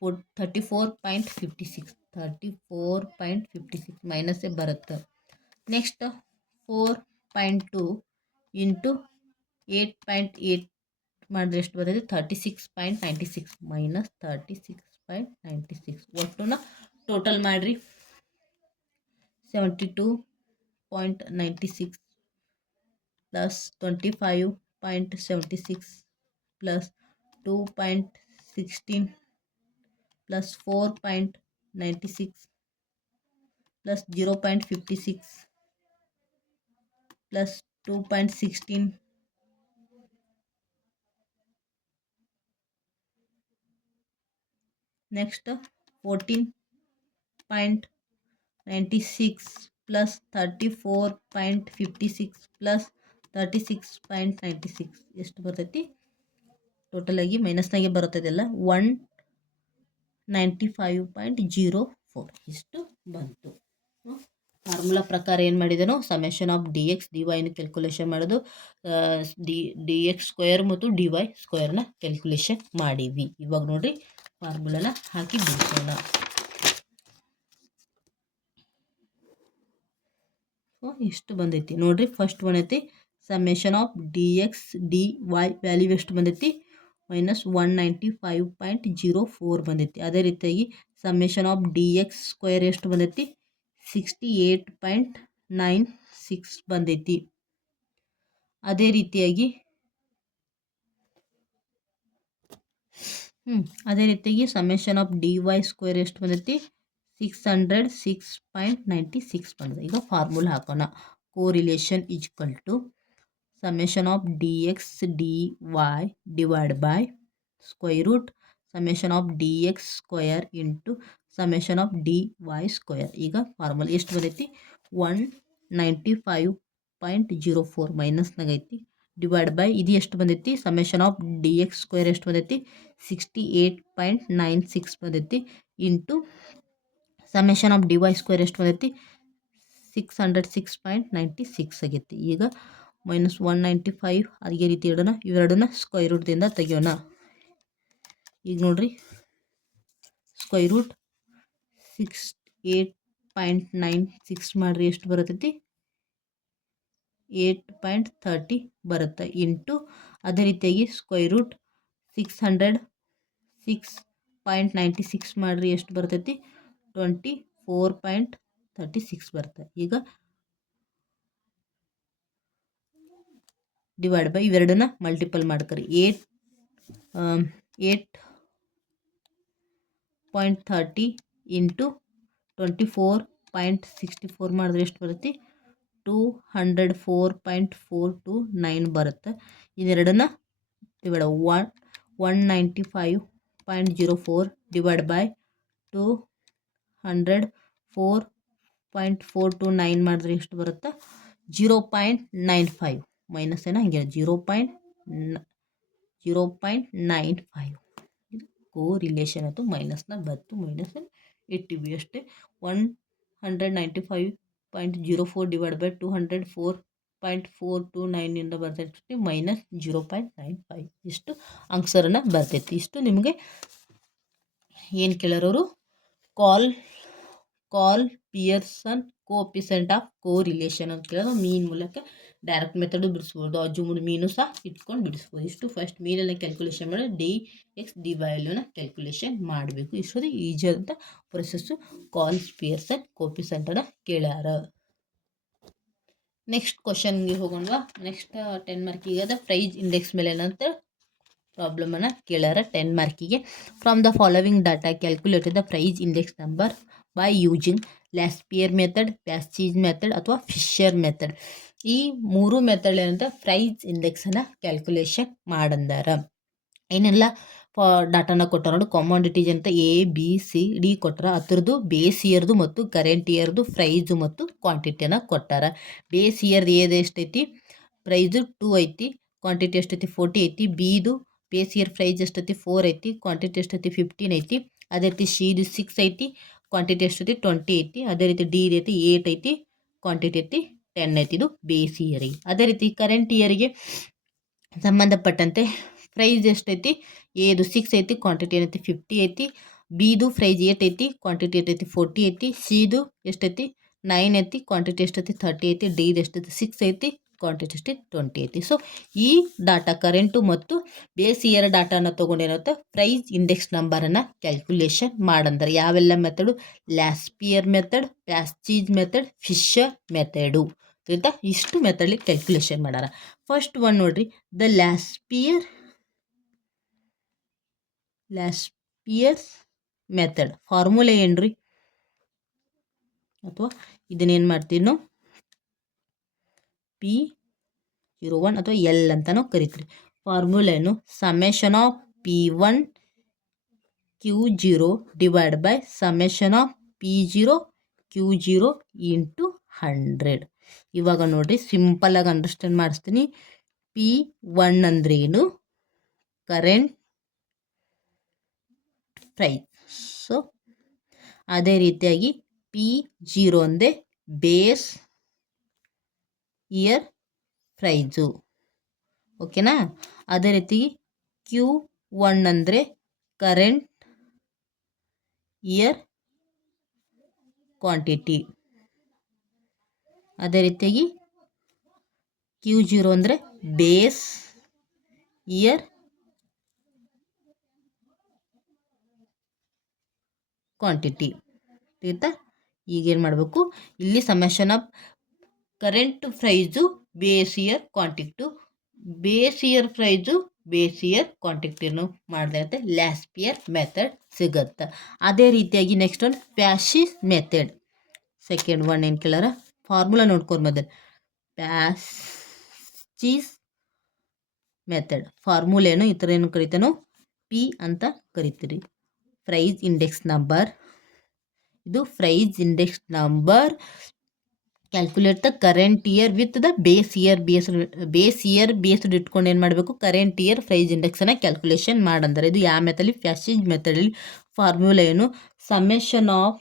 34.56 ಮೈನಸ್ಸೇ ಬರುತ್ತೆ. ನೆಕ್ಸ್ಟ್ 4.2 ಇಂಟು 8.8 ಮಾಡಿದ್ರೆ ಎಷ್ಟು ಬರ್ತೈತಿ 36.96 ಮೈನಸ್ 36.96. ಒಟ್ಟುನ ಟೋಟಲ್ ಮಾಡಿರಿ 72.96 plus 25.76 plus 2.16 plus 4.96 plus 0.56 plus 2.16 next 14.96 plus 34.56 plus 36.96 ಎಷ್ಟು ಬರ್ತೈತಿ ಟೋಟಲಾಗಿ ಮೈನಸ್ನಾಗೆ ಬರುತ್ತದೆಲ್ಲ 195.04 ಇಷ್ಟು ಬಂತು. ಫಾರ್ಮುಲಾ ಪ್ರಕಾರ ಏನು ಮಾಡಿದನು, summation of D X D ವೈನ ಕ್ಯಾಲ್ಕುಲೇಷನ್ ಮಾಡೋದು, ಡಿ ಎಕ್ಸ್ ಸ್ಕ್ವೇರ್ ಮತ್ತು ಡಿ ವೈ ಸ್ಕ್ವೇರ್ನ ಕ್ಯಾಲ್ಕುಲೇಷನ್ ಮಾಡೀವಿ. ಇವಾಗ ನೋಡ್ರಿ ಫಾರ್ಮುಲಾನ ಹಾಕಿ ಬಿಡಿಸೋಣ. ಇಷ್ಟು ಬಂದೈತಿ ನೋಡ್ರಿ. ಫಸ್ಟ್ ಒನ್ ಐತಿ summation of D X D Y value ಎಷ್ಟು ಬಂದೈತಿ, -195.04 ಬಂದೈತಿ. ಅದೇ ರೀತಿಯಾಗಿ summation of D X square ಎಷ್ಟು ಬಂದೈತಿ, 68.96 ಬಂದೈತಿ. ಅದೇ ರೀತಿಯಾಗಿ summation of D Y square ಎಷ್ಟು ಬಂದೈತಿ, 606.96 ಬಂದಿದೆ. ಈಗ ಫಾರ್ಮುಲಾ ಹಾಕೋಣ. Correlation is equal to summation of D X D y divide by square root summation of D X square into summation of D Y square. ಈಗ formula ಎಷ್ಟು ಬಂದೈತಿ, 195.04 ಮೈನಸ್ನಾಗ ಐತಿ, divide by ಇದು ಎಷ್ಟು ಬಂದೈತಿ, summation of D X square ಎಷ್ಟು ಬಂದೈತಿ, 68.96 ಬಂದೈತಿ, into summation of D Y square ಎಷ್ಟು ಬಂದೈತಿ, 606.96 ಆಗೈತಿ. ಈಗ -195 ಅದೇ ರೀತಿ ಇಡೋಣ, ಇವೆರಡನ್ನ ಸ್ಕ್ವೇರ್ ರೂಟ್ದಿಂದ ತೆಗಿಯೋಣ. ಈಗ ನೋಡ್ರಿ ಸ್ಕ್ವೇರ್ ರೂಟ್ 68.96 ಮಾಡ್ರಿ ಎಷ್ಟು ಬರ್ತೈತಿ, 8.30 ಬರುತ್ತೆ, ಇಂಟು ಅದೇ ರೀತಿಯಾಗಿ ಸ್ಕ್ವೇರ್ ರೂಟ್ 606.96 ಮಾಡ್ರಿ ಎಷ್ಟು ಬರ್ತೈತಿ, 24.36 ಬರುತ್ತೆ. ಈಗ ಡಿವೈಡ್ ಬೈ ಇವೆರಡನ್ನ ಮಲ್ಟಿಪಲ್ ಮಾಡ್ಕರಿ, 8.30 ಇಂಟು 24.64 ಮಾಡಿದ್ರೆ ಎಷ್ಟು ಬರುತ್ತೆ, 204.429 ಬರುತ್ತೆ. ಇದೆರಡನ್ನ ಡಿವೈಡ್ 195.04 ಡಿವೈಡ್ ಬೈ 204.429 ಮಾಡಿದ್ರೆ ಎಷ್ಟು ಬರುತ್ತೆ, 0.95 ಮೈನಸ್ ಏನೋ ಹಂಗೆ 0.95 ಕೋ ರಿಲೇಷನ್ ಆಯಿತು, ಮೈನಸ್ನ ಬತ್ತು, ಮೈನಸ್ ಇಟ್ಟಿವಿ ಅಷ್ಟೇ. 195.04 ಡಿವೈಡ್ ಬೈ 204.429 ಇಂದ ಬರ್ತೈತಿ -0.95. ಇಷ್ಟು ಆನ್ಸರನ್ನು ಬರ್ತೈತಿ. ಇಷ್ಟು ನಿಮಗೆ ಏನು ಕೇಳೋರು, Karl Pearson coefficient of correlation ಅಂತ ಕೇಳೋದು. ಮೀನ್ ಮೂಲಕ ಡೈರೆಕ್ಟ್ ಮೆಥಡು ಬಿಡಿಸ್ಬೋದು, ಅಜ್ಜುಮುಡು ಮೀನು ಸಹ ಇಟ್ಕೊಂಡು ಬಿಡಿಸ್ಬೋದು. ಇಷ್ಟು ಫಸ್ಟ್ ಮೀನೆಲ್ಲ ಕ್ಯಾಲ್ಕುಲೇಷನ್ ಮಾಡಿ ಡಿ ಎಕ್ಸ್ ಡಿ ವೈ ವ್ಯಾಲ್ಯೂನ ಕ್ಯಾಲ್ಕುಲೇಷನ್ ಮಾಡಬೇಕು. ಇಷ್ಟೊಂದು ಈಜಿ ಅಂತ ಪ್ರೊಸೆಸ್ಸು ಕಾಲ್ ಪಿಯರ್ಸನ್ ಕೋಎಫಿಷಿಯೆಂಟನ್ನು ಕೇಳ್ಯಾರ. ನೆಕ್ಸ್ಟ್ ಕ್ವಶನ್ಗೆ ಹೋಗೋಣವಾ. ನೆಕ್ಸ್ಟ್ 10 ಮಾರ್ಕಿಗೆ ಅದ ಪ್ರೈಸ್ ಇಂಡೆಕ್ಸ್ ಮೇಲೆ ಏನಂತ ಪ್ರಾಬ್ಲಮನ್ನು ಕೇಳ್ಯಾರ 10 ಮಾರ್ಕಿಗೆ. From the following data calculated the price index number by using Laspeyres method, Paasche's method ಅಥವಾ ಫಿಶರ್ ಮೆಥಡ್. ಈ ಮೂರು ಮೆಥಡ್ ಏನಂತ ಪ್ರೈಸ್ ಇಂಡೆಕ್ಸನ್ನು ಕ್ಯಾಲ್ಕುಲೇಷನ್ ಮಾಡಂದಾರ. ಏನೆಲ್ಲ ಡಾಟಾನ ಕೊಟ್ಟಾರ ನೋಡಿ, ಕಾಮಾಡಿಟೀಸ್ ಅಂತ ಎ ಬಿ ಸಿ ಡಿ ಕೊಟ್ಟಾರ. ಅದರದ್ದು ಬೇಸ್ ಇಯರ್ದು ಮತ್ತು ಕರೆಂಟ್ ಇಯರ್ದು ಪ್ರೈಸು ಮತ್ತು ಕ್ವಾಂಟಿಟಿಯನ್ನು ಕೊಟ್ಟಾರ. ಬೇಸ್ ಇಯರ್ದು ಏದು ಎಷ್ಟೈತಿ, ಪ್ರೈಸು 2 ಐತಿ, ಕ್ವಾಂಟಿಟಿ ಎಷ್ಟೈತಿ 40 ಐತಿ. ಬಿದು ಬೇಸ್ ಇಯರ್ ಪ್ರೈಸ್ ಎಷ್ಟೈತಿ 4 ಐತಿ, ಕ್ವಾಂಟಿಟಿ ಎಷ್ಟೈತಿ 15 ಐತಿ. ಅದೇ ರೀತಿ ಸಿದು 6 ಐತಿ, ಕ್ವಾಂಟಿಟಿ ಎಷ್ಟೈತಿ 20 ಐತಿ. ಅದೇ ರೀತಿ ಡಿ ಐತಿ 8 ಐತಿ, ಕ್ವಾಂಟಿಟಿ ಐತಿ 10 ಐತಿ. ಇದು ಬೇಸ್ ಇಯರಿಗೆ. ಅದೇ ರೀತಿ ಕರೆಂಟ್ ಇಯರಿಗೆ ಸಂಬಂಧಪಟ್ಟಂತೆ ಪ್ರೈಸ್ ಎಷ್ಟೈತಿ, ಎದು 6 ಐತಿ, ಕ್ವಾಂಟಿಟಿ ಏನೈತಿ 50 ಐತಿ. ಬಿದು ಪ್ರೈಸ್ 8 ಐತಿ, ಕ್ವಾಂಟಿಟಿ ಎಷ್ಟೈತಿ 40 ಐತಿ. ಸಿದು ಎಷ್ಟೈತಿ 9 ಐತಿ, ಕ್ವಾಂಟಿಟಿ ಎಷ್ಟೈತಿ 30 ಐತಿ. ಡಿದು ಎಷ್ಟೈತಿ 6 ಐತಿ, ಕ್ವಾಂಟಿಟಿ ಎಷ್ಟೈತಿ 20 ಐತಿ. ಸೊ ಈ ಡಾಟಾ ಕರೆಂಟು ಮತ್ತು ಬೇಸ್ ಇಯರ್ ಡಾಟಾನ ತೊಗೊಂಡೇನಂತ ಪ್ರೈಸ್ ಇಂಡೆಕ್ಸ್ ನಂಬರನ್ನು ಕ್ಯಾಲ್ಕುಲೇಷನ್ ಮಾಡಂದ್ರೆ ಯಾವೆಲ್ಲ method, Laspeyres method, Paasche's method, Fisher method ಅಂತ ಇಷ್ಟು ಮೆಥಡ್ಲಿ ಕ್ಯಾಲ್ಕುಲೇಷನ್ ಮಾಡಾರ. ಫಸ್ಟ್ ಒನ್ ನೋಡ್ರಿ, ದ ಲ್ಯಾಸ್ಪಿಯರ್ಸ್ ಮೆಥಡ್ ಫಾರ್ಮುಲಾ ಏನ್ರಿ, ಅಥವಾ ಇದನ್ನೇನು ಮಾಡ್ತೀವಿ ನಾವು P01 ಅಥವಾ ಎಲ್ ಅಂತ ನಾವು ಕರಿತೀವಿ. ಫಾರ್ಮುಲಾ ಏನು, summation of P1 Q0 divide by summation of P0 Q0 into 100. ಇವಾಗ ನೋಡ್ರಿ ಸಿಂಪಲ್ಲಾಗಿ ಅಂಡರ್ಸ್ಟ್ಯಾಂಡ್ ಮಾಡಿಸ್ತೀನಿ. P1 ಅಂದ್ರೇನು, ಕರೆಂಟ್ ಪ್ರೈಸ್. ಸೊ ಅದೇ ರೀತಿಯಾಗಿ P0 ಅಂದರೆ ಬೇಸ್ ಇಯರ್ ಪ್ರೈಸು. ಓಕೆನಾ. ಅದೇ ರೀತಿ Q1 ಅಂದರೆ ಕರೆಂಟ್ ಇಯರ್ ಕ್ವಾಂಟಿಟಿ. ಅದೇ ರೀತಿಯಾಗಿ Q0 ಅಂದರೆ ಬೇಸ್ ಇಯರ್ ಕ್ವಾಂಟಿಟಿ. ಆಯಿತಾ. ಈಗೇನು ಮಾಡಬೇಕು, ಇಲ್ಲಿ summation of current price base year quantity, base year price base year ಕ್ವಾಂಟಿಟಿಯನ್ನು ಮಾಡಿದ್ರೆ ಲ್ಯಾಸ್ಪಿಯರ್ ಮೆಥಡ್ ಸಿಗುತ್ತೆ. ಅದೇ ರೀತಿಯಾಗಿ ನೆಕ್ಸ್ಟ್ ಒಂದು ಪ್ಯಾಸಿವ್ ಮೆಥಡ್. ಸೆಕೆಂಡ್ ಒನ್ ಏನು ಕೇಳಾರ, ಫಾರ್ಮುಲಾ ನೋಡ್ಕೊಂಡು ಮೊದಲು. ಪ್ಯಾಸಿವ್ ಮೆಥಡ್ ಫಾರ್ಮುಲಾ ಏನು, ಈ ಥರ ಏನು ಕರಿತಾನೋ ಪಿ ಅಂತ ಕರಿತೀರಿ. ಪ್ರೈಸ್ ಇಂಡೆಕ್ಸ್ ನಂಬರ್, ಇದು price index number. Calculate the current year with the base year based ಇಟ್ಕೊಂಡು ಏನು ಮಾಡಬೇಕು, ಕರೆಂಟ್ ಇಯರ್ ಪ್ರೈಸ್ ಇಂಡೆಕ್ಸನ್ನು ಕ್ಯಾಲ್ಕುಲೇಷನ್ ಮಾಡಂದರೆ. ಇದು ಯಾವ ಮೆಥಡಲ್ಲಿ, ಪ್ಯಾಸಿವ್ ಮೆಥಡಲ್ಲಿ. ಫಾರ್ಮುಲಾ ಏನು, summation of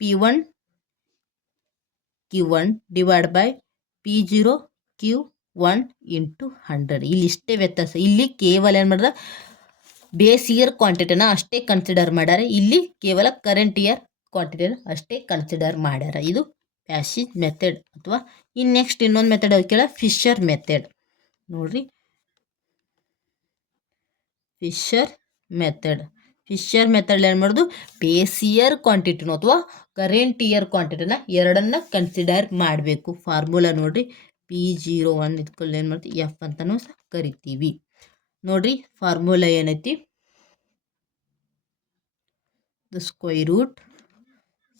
P1 Q1 divide by P0 Q1 into 100. ಇಲ್ಲಿ ಇಷ್ಟೇ ವ್ಯತ್ಯಾಸ. ಇಲ್ಲಿ ಕೇವಲ ಏನು ಮಾಡಿದ್ರೆ ಬೇಸ್ ಇಯರ್ ಕ್ವಾಂಟಿಟಿನ ಅಷ್ಟೇ ಕನ್ಸಿಡರ್ ಮಾಡ್ಯಾರ, ಇಲ್ಲಿ ಕೇವಲ ಕರೆಂಟ್ ಇಯರ್ ಕ್ವಾಂಟಿಟಿನ ಅಷ್ಟೇ ಕನ್ಸಿಡರ್ ಮಾಡ್ಯಾರ. ಇದು ಪ್ಯಾಸಿವ್ ಮೆಥಡ್. ಅಥವಾ ಇನ್ನು ನೆಕ್ಸ್ಟ್ ಇನ್ನೊಂದು ಮೆಥಡ್ ಅದು ಕೇಳ, ಫಿಶರ್ ಮೆಥಡ್. ನೋಡ್ರಿ, ಫಿಶರ್ ಮೆಥಡ್ ಏನು ಮಾಡೋದು, ಬೇಸ್ ಇಯರ್ ಕ್ವಾಂಟಿಟಿನೋ ಅಥವಾ ಕರೆಂಟ್ ಇಯರ್ ಕ್ವಾಂಟಿಟಿನ ಎರಡನ್ನ ಕನ್ಸಿಡರ್ ಮಾಡಬೇಕು. ಫಾರ್ಮುಲಾ ನೋಡ್ರಿ, P01 ಇದ್ಕೊಳ್ಳಿ ಏನು ಮಾಡ್ತೀವಿ, ಎಫ್ ಅಂತಲೂ ಸಹ ಕರಿತೀವಿ. ನೋಡ್ರಿ ಫಾರ್ಮುಲಾ ಏನೈತಿ, the square root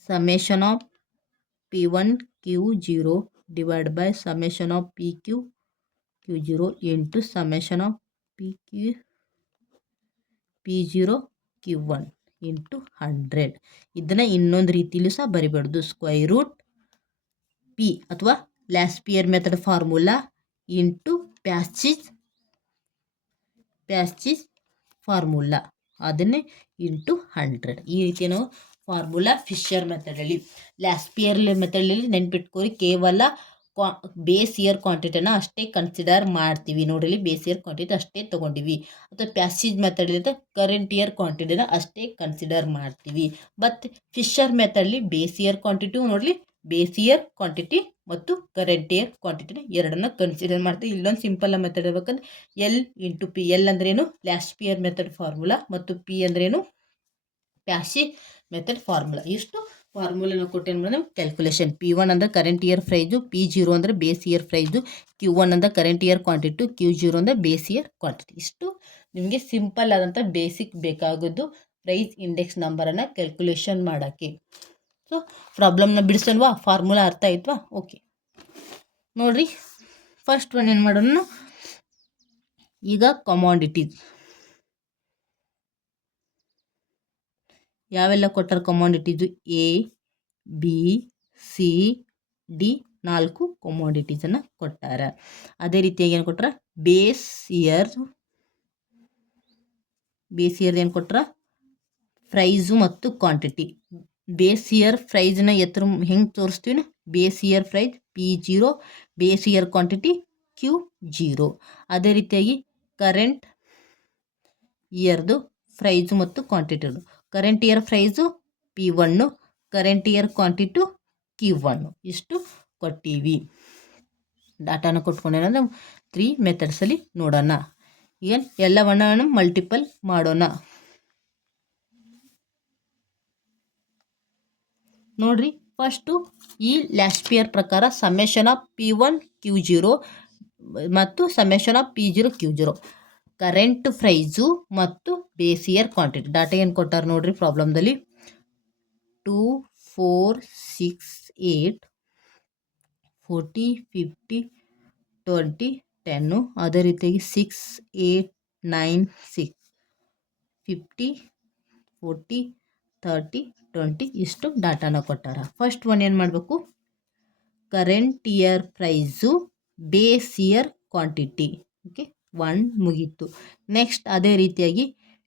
summation of P1 Q0 divide by summation of PQ Q0 into summation of P0 Q1 into 100. ಇದನ್ನು ಇನ್ನೊಂದು ರೀತಿಯಲ್ಲೂ ಸಹ ಬರಿಬಾರ್ದು. ಸ್ಕ್ವೇರ್ ರೂಟ್ P ಅಥವಾ Laspeyres method formula into Paasche's formula, ಅದನ್ನೇ ಇಂಟು 100. ಈ ರೀತಿ ನಾವು ಫಾರ್ಮುಲಾ ಫಿಶರ್ ಮೆಥಡಲ್ಲಿ. ಲ್ಯಾಸ್ಪಿಯರ್ ಮೆಥಡಲ್ಲಿ ನೆನ್ಪಿಟ್ಕೋರಿ, ಕೇವಲ ಬೇಸ್ ಇಯರ್ ಕ್ವಾಂಟಿಟಿನ ಅಷ್ಟೇ ಕನ್ಸಿಡರ್ ಮಾಡ್ತೀವಿ. ನೋಡಿಲಿ, ಬೇಸ್ ಇಯರ್ ಕ್ವಾಂಟಿಟಿ ಅಷ್ಟೇ ತೊಗೊಂಡಿವಿ. ಅಥವಾ ಪ್ಯಾಸಿವ್ ಮೆಥಡಲ್ಲಿ ಕರೆಂಟ್ ಇಯರ್ ಕ್ವಾಂಟಿಟಿನ ಅಷ್ಟೇ ಕನ್ಸಿಡರ್ ಮಾಡ್ತೀವಿ. ಮತ್ತು ಫಿಶರ್ ಮೆಥಡಲ್ಲಿ ಬೇಸ್ ಇಯರ್ ಕ್ವಾಂಟಿಟಿ ನೋಡಲಿ, ಬೇಸ್ ಇಯರ್ ಕ್ವಾಂಟಿಟಿ ಮತ್ತು ಕರೆಂಟ್ ಇಯರ್ ಕ್ವಾಂಟಿಟಿನ ಎರಡನ್ನ ಕನ್ಸಿಡರ್ ಮಾಡ್ತೀವಿ. ಇಲ್ಲೊಂದು ಸಿಂಪಲ್ ಮೆಥಡ್ ಇರಬೇಕಂದ್ರೆ ಎಲ್ ಇಂಟು ಪಿ. ಎಲ್ ಅಂದ್ರೇನು, ಲ್ಯಾಸ್ಪಿಯರ್ ಮೆಥಡ್ ಫಾರ್ಮುಲಾ, ಮತ್ತು ಪಿ ಅಂದ್ರೇನು, ಪ್ಯಾಸಿವ್ ಮೆಥಡ್ ಫಾರ್ಮುಲಾ. ಇಷ್ಟು ಫಾರ್ಮುಲಾ ಕೊಟ್ಟು ಏನು ಮಾಡೋದು, ಕ್ಯಾಲ್ಕುಲೇಷನ್. P1 ಅಂದರೆ ಕರೆಂಟ್ ಇಯರ್ ಪ್ರೈಸು, P0 ಅಂದರೆ ಬೇಸ್ ಇಯರ್ ಪ್ರೈಸು, Q1 ಅಂದರೆ ಕರೆಂಟ್ ಇಯರ್ ಕ್ವಾಂಟಿಟಿ, Q0 ಅಂದರೆ ಬೇಸ್ ಇಯರ್ ಕ್ವಾಂಟಿಟಿ. ಇಷ್ಟು ನಿಮಗೆ ಸಿಂಪಲ್ ಆದಂಥ ಬೇಸಿಕ್ ಬೇಕಾಗೋದು ಪ್ರೈಸ್ ಇಂಡೆಕ್ಸ್ ನಂಬರನ್ನು ಕ್ಯಾಲ್ಕುಲೇಷನ್ ಮಾಡೋಕ್ಕೆ. ಸೊ ಪ್ರಾಬ್ಲಮ್ನ ಬಿಡಿಸಲ್ವಾ, ಫಾರ್ಮುಲಾ ಅರ್ಥ ಆಯ್ತವಾ? ಓಕೆ ನೋಡಿರಿ, ಫಸ್ಟ್ ಒನ್ ಏನು ಮಾಡೋಣ ಈಗ, ಕಮಾಂಡಿಟೀಸ್ ಯಾವೆಲ್ಲ ಕೊಟ್ಟಾರ ಕಮಾಂಡಿಟೀಸು, A B C D 4 ಕಮಾಂಡಿಟೀಸನ್ನು ಕೊಟ್ಟಾರ. ಅದೇ ರೀತಿಯಾಗಿ ಏನು ಕೊಟ್ಟಾರ, ಬೇಸ್ ಇಯರ್ ಏನು ಕೊಟ್ಟಾರ, ಪ್ರೈಸು ಮತ್ತು ಕ್ವಾಂಟಿಟಿ. ಬೇಸ್ ಇಯರ್ ಪ್ರೈಸ್ನ ಹೆಂಗೆ ತೋರಿಸ್ತೀವಿ, base year price P0, base year quantity Q0. ಅದೇ ರೀತಿಯಾಗಿ ಕರೆಂಟ್ ಇಯರ್ದು ಪ್ರೈಸು ಮತ್ತು quantity. Current year price P1, current year quantity Q1. ಇಷ್ಟು ಕೊಟ್ಟಿವಿ. ಡಾಟಾನ ಕೊಟ್ಕೊಂಡೇನ ನಾವು 3 ಮೆಥಡ್ಸಲ್ಲಿ ನೋಡೋಣ. ಏನು ಎಲ್ಲವನ್ನ ಮಲ್ಟಿಪಲ್ ಮಾಡೋಣ. ನೋಡ್ರಿ, ಫಸ್ಟು ಈ ಲ್ಯಾಸ್ಪಿಯರ್ ಪ್ರಕಾರ ಸಮೇಷನ್ ಆಫ್ P1 Q0 ಮತ್ತು summation of P0 Q0 current price ಮತ್ತು ಬೇಸ್ ಇಯರ್ ಕ್ವಾಂಟಿಟಿ. ಡಾಟಾ ಏನು ಕೊಟ್ಟಾರ ನೋಡ್ರಿ ಪ್ರಾಬ್ಲಮ್ದಲ್ಲಿ, 2 4 6 8 40 50 20 10. ಅದೇ ರೀತಿಯಾಗಿ 6 8 9 6 50 40 30 20 ಇಷ್ಟು ಡಾಟಾನ ಕೊಟ್ಟಾರ. ಫಸ್ಟ್ ಒನ್ ಏನು ಮಾಡಬೇಕು, current year price base year quantity. Okay, 1 ಮುಗೀತು. ನೆಕ್ಸ್ಟ್ ಅದೇ ರೀತಿಯಾಗಿ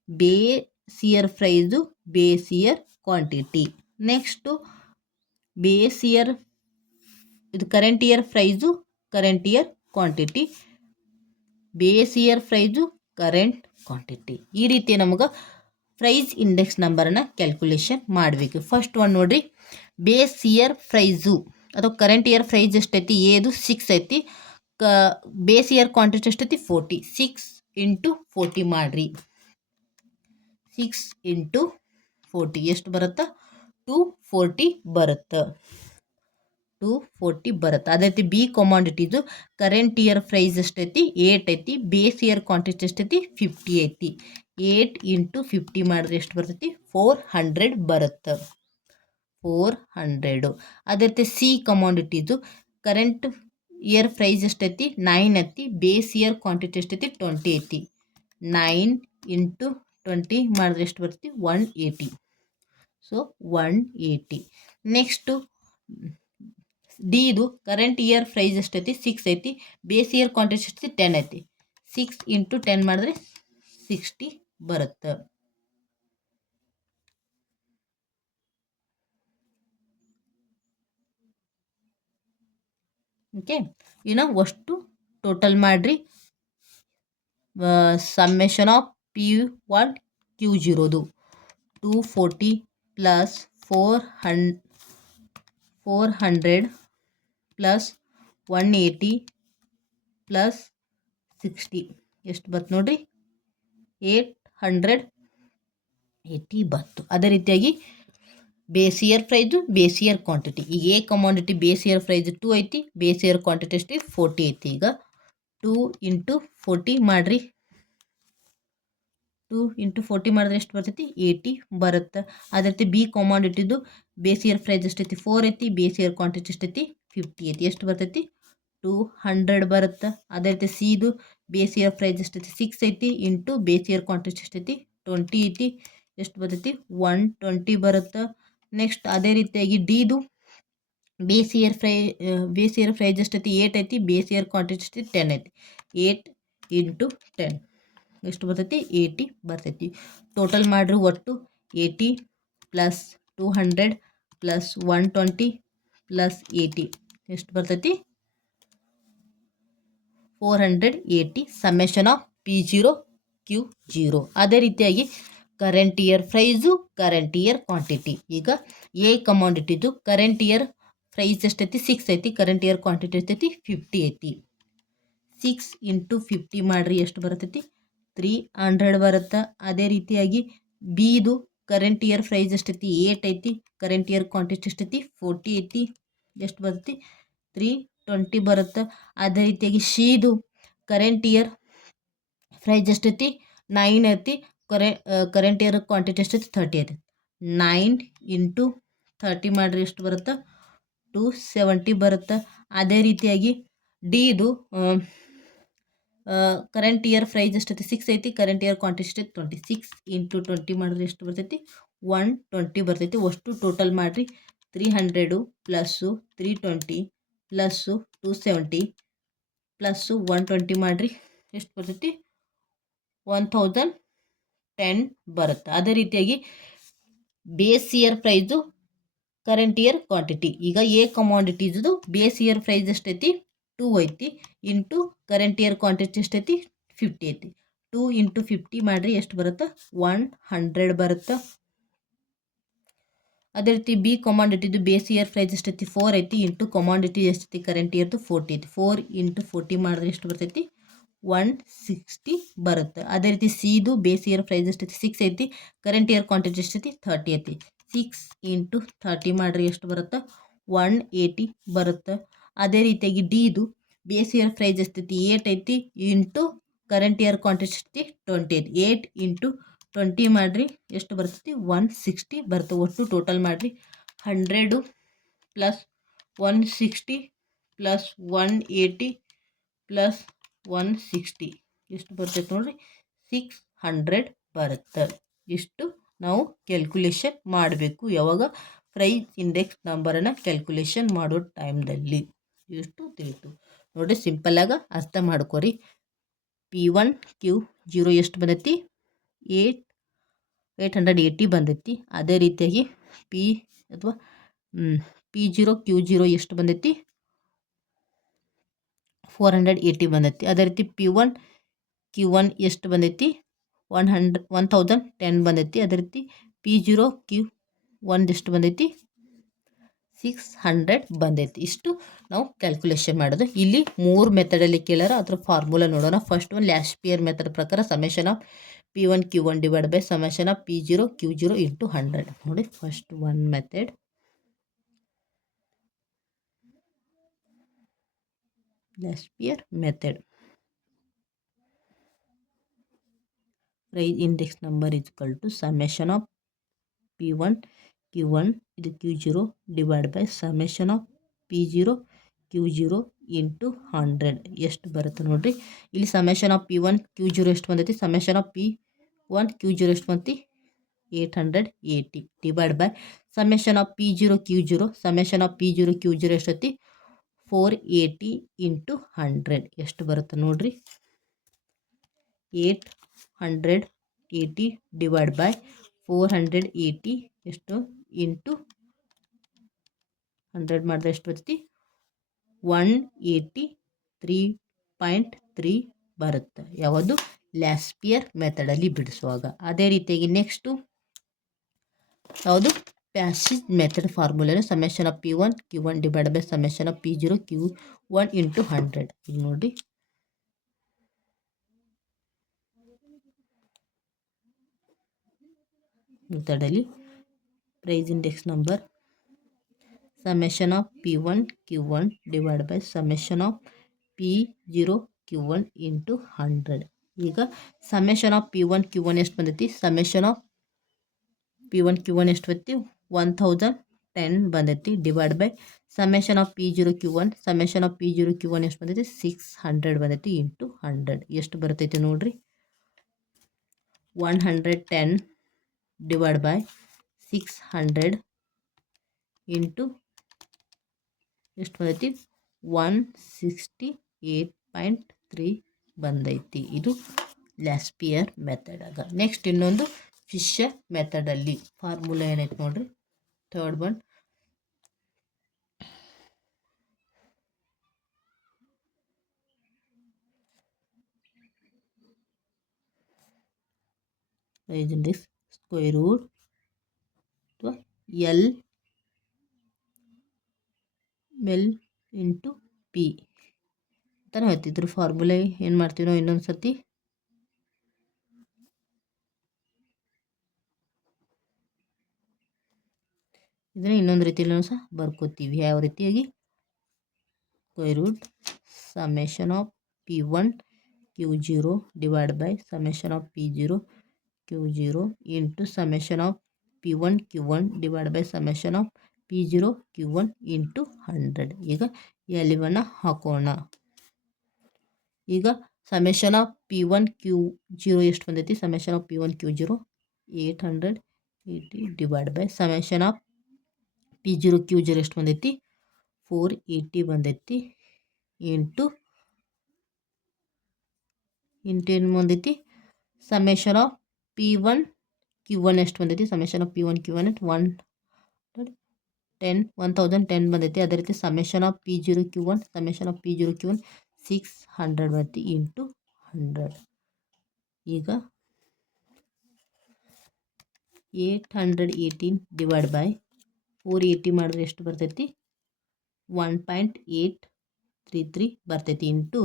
base year price base year quantity. Next base year ಇದು current year price, current year quantity, base year price, current quantity. ಈ ರೀತಿ ನಮಗೆ ಪ್ರೈಸ್ ಇಂಡೆಕ್ಸ್ ನಂಬರನ್ನು ಕ್ಯಾಲ್ಕುಲೇಷನ್ ಮಾಡಬೇಕು. First one ನೋಡಿರಿ, ಬೇಸ್ ಇಯರ್ ಪ್ರೈಸು ಅಥವಾ ಕರೆಂಟ್ ಇಯರ್ ಪ್ರೈಸ್ ಎಷ್ಟೈತಿ, ಏದು 6 ಐತಿ, ಬೇಸ್ ಇಯರ್ ಕ್ವಾಂಟಿಟಿ ಎಷ್ಟೈತಿ 40. 6 ಇಂಟು 40 ಮಾಡಿರಿ. 6 ಇಂಟು 40 ಎಷ್ಟು ಬರುತ್ತೆ, 240 ಬರುತ್ತೆ. 240 ಬರುತ್ತೆ. ಅದೇ ರೀತಿ ಬಿ ಕಮಾಂಡಿಟೀಸು ಕರೆಂಟ್ ಇಯರ್ ಪ್ರೈಸ್ ಎಷ್ಟೈತಿ 8 ಐತಿ, ಬೇಸ್ ಇಯರ್ ಕ್ವಾಂಟಿಟಿ ಎಷ್ಟೈತಿ 50 ಐತಿ. 8 ಇಂಟು 50 ಮಾಡಿದ್ರೆ ಎಷ್ಟು ಬರ್ತೈತಿ, 400 ಬರುತ್ತೆ. 400. ಅದೇ ರೀತಿ ಸಿ ಕಮಾಂಡಿಟೀಸು ಕರೆಂಟ್ ಇಯರ್ ಪ್ರೈಸ್ ಎಷ್ಟೈತಿ 9 ಐತಿ, ಬೇಸ್ ಇಯರ್ ಕ್ವಾಂಟಿಟಿ ಎಷ್ಟೈತಿ 20 ಐತಿ. 9 ಇಂಟು 20 ಮಾಡಿದ್ರೆ ಎಷ್ಟು ಬರ್ತೈತಿ, 180. ಸೊ 180. ನೆಕ್ಸ್ಟು ಡಿ ಇದು ಕರೆಂಟ್ ಇಯರ್ ಪ್ರೈಸ್ ಎಷ್ಟೈತಿ 6 ಐತಿ, ಬೇಸ್ ಇಯರ್ ಕ್ವಾಂಟಿಟಿ ಎಷ್ಟೈತಿ 10 ಐತಿ. 6 ಇಂಟು 10 ಮಾಡಿದ್ರೆ 60 ಬರುತ್ತೆ. ಓಕೆ, ಇನ್ನು ಅಷ್ಟು ಟೋಟಲ್ ಮಾಡಿರಿ. Summation of P1 Q0ದು 240 plus 400 plus 180 plus 60 ಎಷ್ಟು ಬತ್ತು ನೋಡಿರಿ, 880 ಬತ್ತು. ಅದೇ ರೀತಿಯಾಗಿ base year price, base year quantity. ಈಗ ಎ ಕಮಾಂಡಿಟಿ ಬೇಸ್ ಇಯರ್ ಪ್ರೈಸ್ 2 ಐತಿ, ಬೇಸ್ ಇಯರ್ ಕ್ವಾಂಟಿಟಿ ಎಷ್ಟು 40 ಐತಿ. ಈಗ 2 ಇಂಟು 40 ಮಾಡಿರಿ. 2 ಇಂಟು 40 ಮಾಡಿದ್ರೆ ಎಷ್ಟು ಬರ್ತೈತಿ, 80 ಬರುತ್ತೆ. ಅದೇ ರೀತಿ ಬಿ ಕಮಾಂಡಿಟಿದು ಬೇಸ್ ಇಯರ್ ಪ್ರೈಸ್ ಎಷ್ಟೈತಿ 4 ಐತಿ, ಬೇಸ್ ಇಯರ್ ಕ್ವಾಂಟಿಟಿ ಎಷ್ಟೈತಿ 50 ಐತಿ. ಎಷ್ಟು ಬರ್ತೈತಿ, 200 ಬರುತ್ತೆ. ಅದೇ ರೀತಿ ಸಿದು ಬೇಸ್ ಇಯರ್ ಪ್ರೈಸ್ ಎಷ್ಟೈತಿ 6 ಐತಿ, ಇಂಟು ಬೇಸ್ ಇಯರ್ ಕ್ವಾಂಟಿಟಿ ಎಷ್ಟೈತಿ 20 ಐತಿ. ಎಷ್ಟು ಬರ್ತೈತಿ, 120 ಬರುತ್ತೆ. ನೆಕ್ಸ್ಟ್ ಅದೇ ರೀತಿಯಾಗಿ ಡಿದು ಬೇಸ್ ಇಯರ್ ಪ್ರೈಸ್ ಎಷ್ಟೈತಿ 8 ಐತಿ, ಬೇಸ್ ಇಯರ್ ಕ್ವಾಂಟಿಟಿ ಎಷ್ಟೈತಿ 10 ಐತಿ. 8 ಇಂಟು 10 ಎಷ್ಟು ಬರ್ತೈತಿ, 80 ಬರ್ತೈತಿ. ಟೋಟಲ್ ಮಾಡಿರಿ ಒಟ್ಟು 80 ಪ್ಲಸ್ 200 ಪ್ಲಸ್ 120 ಪ್ಲಸ್ 80 ಎಷ್ಟು ಬರ್ತೈತಿ, 480. Summation of P0 Q0. ಅದೇ ರೀತಿಯಾಗಿ current year price, current year quantity. ಈಗ ಎ ಕಮಾಂಡಿಟಿದು ಕರೆಂಟ್ ಇಯರ್ ಪ್ರೈಸ್ ಎಷ್ಟೈತಿ 6 ಐತಿ, ಕರೆಂಟ್ ಇಯರ್ ಕ್ವಾಂಟಿಟಿ ಎಷ್ಟೈತಿ 50 ಐತಿ. 6 ಇಂಟು 50 ಮಾಡಿರಿ ಎಷ್ಟು ಬರ್ತೈತಿ, 300 ಬರುತ್ತೆ. ಅದೇ ರೀತಿಯಾಗಿ ಬಿದು ಕರೆಂಟ್ ಇಯರ್ ಪ್ರೈಸ್ ಎಷ್ಟೈತಿ 8 ಐತಿ, ಕರೆಂಟ್ ಇಯರ್ ಕ್ವಾಂಟಿಟಿ ಎಷ್ಟೈತಿ 40 ಐತಿ. ಎಷ್ಟು ಬರ್ತೈತಿ, 320 ಬರುತ್ತೆ. ಅದೇ ರೀತಿಯಾಗಿ ಶಿದು ಕರೆಂಟ್ ಇಯರ್ ಪ್ರೈಸ್ ಎಷ್ಟೈತಿ 9 ಐತಿ, ಕರೆಂಟ್ ಇಯರ್ ಕ್ವಾಂಟಿಟಿ ಎಷ್ಟೈತಿ 30 ಐತಿ. 9 ಇಂಟು 30 ಮಾಡಿರಿ ಎಷ್ಟು ಬರುತ್ತೆ, 270 ಬರುತ್ತೆ. ಅದೇ ರೀತಿಯಾಗಿ ಡಿದು ಕರೆಂಟ್ ಇಯರ್ ಪ್ರೈಸ್ ಎಷ್ಟೈತಿ 6 ಐತಿ, ಕರೆಂಟ್ ಇಯರ್ ಕ್ವಾಂಟಿಟಿ ಎಷ್ಟೈತಿ 20. 6 ಇಂಟು 20 ಮಾಡಿದ್ರೆ ಎಷ್ಟು ಬರ್ತೈತಿ, 120 ಬರ್ತೈತಿ. ಅಷ್ಟು ಟೋಟಲ್ ಮಾಡಿರಿ. 300 ಪ್ಲಸ್ಸು 320 ಪ್ಲಸ್ಸು 270 ಪ್ಲಸ್ಸು 120 ಮಾಡಿರಿ ಎಷ್ಟು ಬರ್ತೈತಿ, 1010 ಬರುತ್ತೆ. ಅದೇ ರೀತಿಯಾಗಿ base year price, current year quantity. ಈಗ ಎ ಕಮಾಂಡಿಟೀಸ್ದು ಬೇಸ್ ಇಯರ್ ಪ್ರೈಸ್ ಎಷ್ಟೈತಿ 2 ಐತಿ, ಇಂಟು ಕರೆಂಟ್ ಇಯರ್ ಕ್ವಾಂಟಿಟಿ ಎಷ್ಟೈತಿ 50 ಐತಿ. 2 ಇಂಟು 50 ಮಾಡಿರಿ ಎಷ್ಟು ಬರುತ್ತೆ, 100 ಬರುತ್ತೆ. ಅದೇ ರೀತಿ ಬಿ ಕಮಾಂಡಿಟಿದು ಬೇಸ್ ಇಯರ್ ಪ್ರೈಸ್ ಎಷ್ಟೈತಿ 4 ಐತಿ, ಇಂಟು ಕಮಾಂಡಿಟಿ ಎಷ್ಟೈತಿ ಕರೆಂಟ್ ಇಯರ್ದು 40 ಐತಿ. 4 ಇಂಟು 40 ಮಾಡಿದ್ರೆ ಎಷ್ಟು ಬರ್ತೈತಿ, 160 ಬರುತ್ತೆ. ಅದೇ ರೀತಿ ಸಿದು ಬೇಸ್ ಇಯರ್ ಪ್ರೈಸ್ ಎಷ್ಟೈತಿ 6 ಐತಿ, ಕರೆಂಟ್ ಇಯರ್ ಕ್ವಾಂಟಿಟಿ ಎಷ್ಟೈತಿ 30 ಐತಿ. 6 ಇಂಟು 30 ಮಾಡಿರಿ ಎಷ್ಟು ಬರುತ್ತೆ, 180 ಬರುತ್ತೆ. ಅದೇ ರೀತಿಯಾಗಿ ಡಿದು ಬೇಸ್ ಇಯರ್ ಪ್ರೈಸ್ ಎಷ್ಟೈತಿ 8 ಐತಿ, ಇಂಟು ಕರೆಂಟ್ ಇಯರ್ ಕ್ವಾಂಟಿಟಿ ಎಷ್ಟೈತಿ 20 ಐತಿ. 8 ಇಂಟು 20 ಮಾಡಿರಿ ಎಷ್ಟು ಬರ್ತೈತಿ, 160 ಬರುತ್ತೆ. ಒಟ್ಟು ಟೋಟಲ್ ಮಾಡಿರಿ 100 ಪ್ಲಸ್ 160 ಪ್ಲಸ್ 180 ಪ್ಲಸ್ 160 ಎಷ್ಟು ಬರ್ತೈತೆ ನೋಡಿರಿ, 600 ಬರುತ್ತೆ. ಇಷ್ಟು ನಾವು ಕ್ಯಾಲ್ಕುಲೇಷನ್ ಮಾಡಬೇಕು ಯಾವಾಗ ಪ್ರೈಸ್ ಇಂಡೆಕ್ಸ್ ನಂಬರನ್ನು ಕ್ಯಾಲ್ಕುಲೇಷನ್ ಮಾಡೋ ಟೈಮ್ದಲ್ಲಿ. ಇಷ್ಟು ತಿಳಿತು ನೋಡಿ, ಸಿಂಪಲ್ಲಾಗ ಅರ್ಥ ಮಾಡ್ಕೊರಿ. P1 Q0 ಎಷ್ಟು ಬಂದೈತಿ, 880 ಬಂದೈತಿ. ಅದೇ ರೀತಿಯಾಗಿ ಪಿ ಅಥವಾ P0 Q0 ಎಷ್ಟು ಬಂದೈತಿ 480 ಬಂದೈತಿ. ಅದೇ ರೀತಿ P1 Q1 ಎಷ್ಟು ಬಂದೈತಿ 1010 ಬಂದೈತಿ. ಅದೇ ರೀತಿ P0 Q1 ಎಷ್ಟು ಬಂದೈತಿ 600 ಬಂದೈತಿ. ಇಷ್ಟು ನಾವು ಕ್ಯಾಲ್ಕುಲೇಷನ್ ಮಾಡೋದು. ಇಲ್ಲಿ 3 ಮೆಥಡಲ್ಲಿ ಕೇಳಾರ, ಅದ್ರ ಫಾರ್ಮುಲಾ ನೋಡೋಣ. ಫಸ್ಟ್ ಒನ್ ಲ್ಯಾಸ್ಪಿಯರ್ ಮೆಥಡ್ ಪ್ರಕಾರ summation of P1 Q1 divide by summation of P0 Q0 into 100. ನೋಡಿ first one method Laspeyres method. Price index number is equal to summation of P1 Q1 ಇದು Q0 divide by summation of P0 Q0 into 100 ಎಷ್ಟು ಬರುತ್ತೆ ನೋಡಿರಿ. ಇಲ್ಲಿ summation of P1 Q0 ಎಷ್ಟು ಬಂದೈತಿ, summation of P1 Q0 ಎಷ್ಟು ಬಂತಿ 880 divide by summation of P0 Q0 summation of P0 Q0 ಎಷ್ಟೈತಿ 480 into 100 ಎಷ್ಟು ಬರುತ್ತೆ ನೋಡಿರಿ. 880 ಡಿವೈಡ್ ಬೈ 480 ಎಷ್ಟು ಇಂಟು 100 ಮಾಡಿದ್ರೆ ಎಷ್ಟು ಬರ್ತೈತಿ 183.3 ಬರುತ್ತೆ. ಯಾವುದು ಲ್ಯಾಸ್ಪಿಯರ್ ಮೆಥಡಲ್ಲಿ ಬಿಡಿಸುವಾಗ. ಅದೇ ರೀತಿಯಾಗಿ ನೆಕ್ಸ್ಟು ಯಾವುದು ಪ್ಯಾಸಿಜ್ ಮೆಥಡ್ ಫಾರ್ಮುಲಾನು summation of P1 Q1 divide by summation of P0 Q1 into 100. ಈಗ ನೋಡಿ ಮೆಥಡಲ್ಲಿ price index number summation of P1 Q1 divide by summation of P0 Q1 into 100. ಈಗ ಸಮೇಷನ್ ಆಫ್ P1 Q1 ಎಷ್ಟು ಬಂದೈತಿ, summation of P1 Q1 ಎಷ್ಟು ಬಂದೈತಿ 1010 ಬಂದೈತಿ divide by summation of P0 Q1 summation of P0 Q1 ಎಷ್ಟು ಬಂದೈತಿ 600 ಬಂದೈತಿ into 100 ಎಷ್ಟು ಬರ್ತೈತಿ ನೋಡ್ರಿ 110 ಡಿವೈಡ್ ಬೈ 600 ಇಂಟು ಎಷ್ಟು ಬಂದೈತಿ 168.3 ಬಂದೈತಿ. ಇದು ಲ್ಯಾಸ್ಪಿಯರ್ ಮೆಥಡ್. ಆಗ ನೆಕ್ಸ್ಟ್ ಇನ್ನೊಂದು ಫಿಶರ್ ಮೆಥಡಲ್ಲಿ ಫಾರ್ಮುಲಾ ಏನೈತೆ ನೋಡ್ರಿ. Third one price index square root ಅಥವಾ ಎಲ್ ಇಂಟು ಪಿ ಅಂತಾನೆ ಹೇಳ್ತಿದ್ರು. ಫಾರ್ಮುಲಾ ಏನು ಮಾಡ್ತೀವಿ ನಾವು ಇನ್ನೊಂದು ಸರ್ತಿ ಇದನ್ನು ಇನ್ನೊಂದು ರೀತಿಯಲ್ಲಿ ನಾವು ಸಹ ಬರ್ಕೋತೀವಿ. ಯಾವ ರೀತಿಯಾಗಿ square root summation of P1 Q0 divide by summation of P0 Q0 into summation of P1 Q1 divide by summation of P0 Q1 into 100. ಈಗ ಎಲ್ಲಿವನ್ನ ಹಾಕೋಣ. ಈಗ ಸಮೇಷನ್ ಆಫ್ P1 Q0 ಎಷ್ಟು ಬಂದೈತಿ, summation of P1 Q0 880 divide by summation of P0 Q0 ಎಷ್ಟು ಬಂದೈತಿ 480 ಬಂದೈತಿ into ಏನು ಬಂದೈತಿ ಸಮೇಷನ್ ಆಫ್ P1 Q1 ಎಷ್ಟು ಬಂದೈತಿ, ಸಮೇಷನ್ ಆಫ್ P1 Q1 1010 ಬಂದೈತಿ. ಅದೇ ರೀತಿ summation of P0 Q1 summation of P0 Q1 600 ಬಂದೈತಿ ಇಂಟು 100. ಈಗ 818 ಡಿವೈಡ್ ಬೈ 480 ಮಾಡಿದ್ರೆ ಎಷ್ಟು ಬರ್ತೈತಿ 1.833 ಬರ್ತೈತಿ ಇಂಟು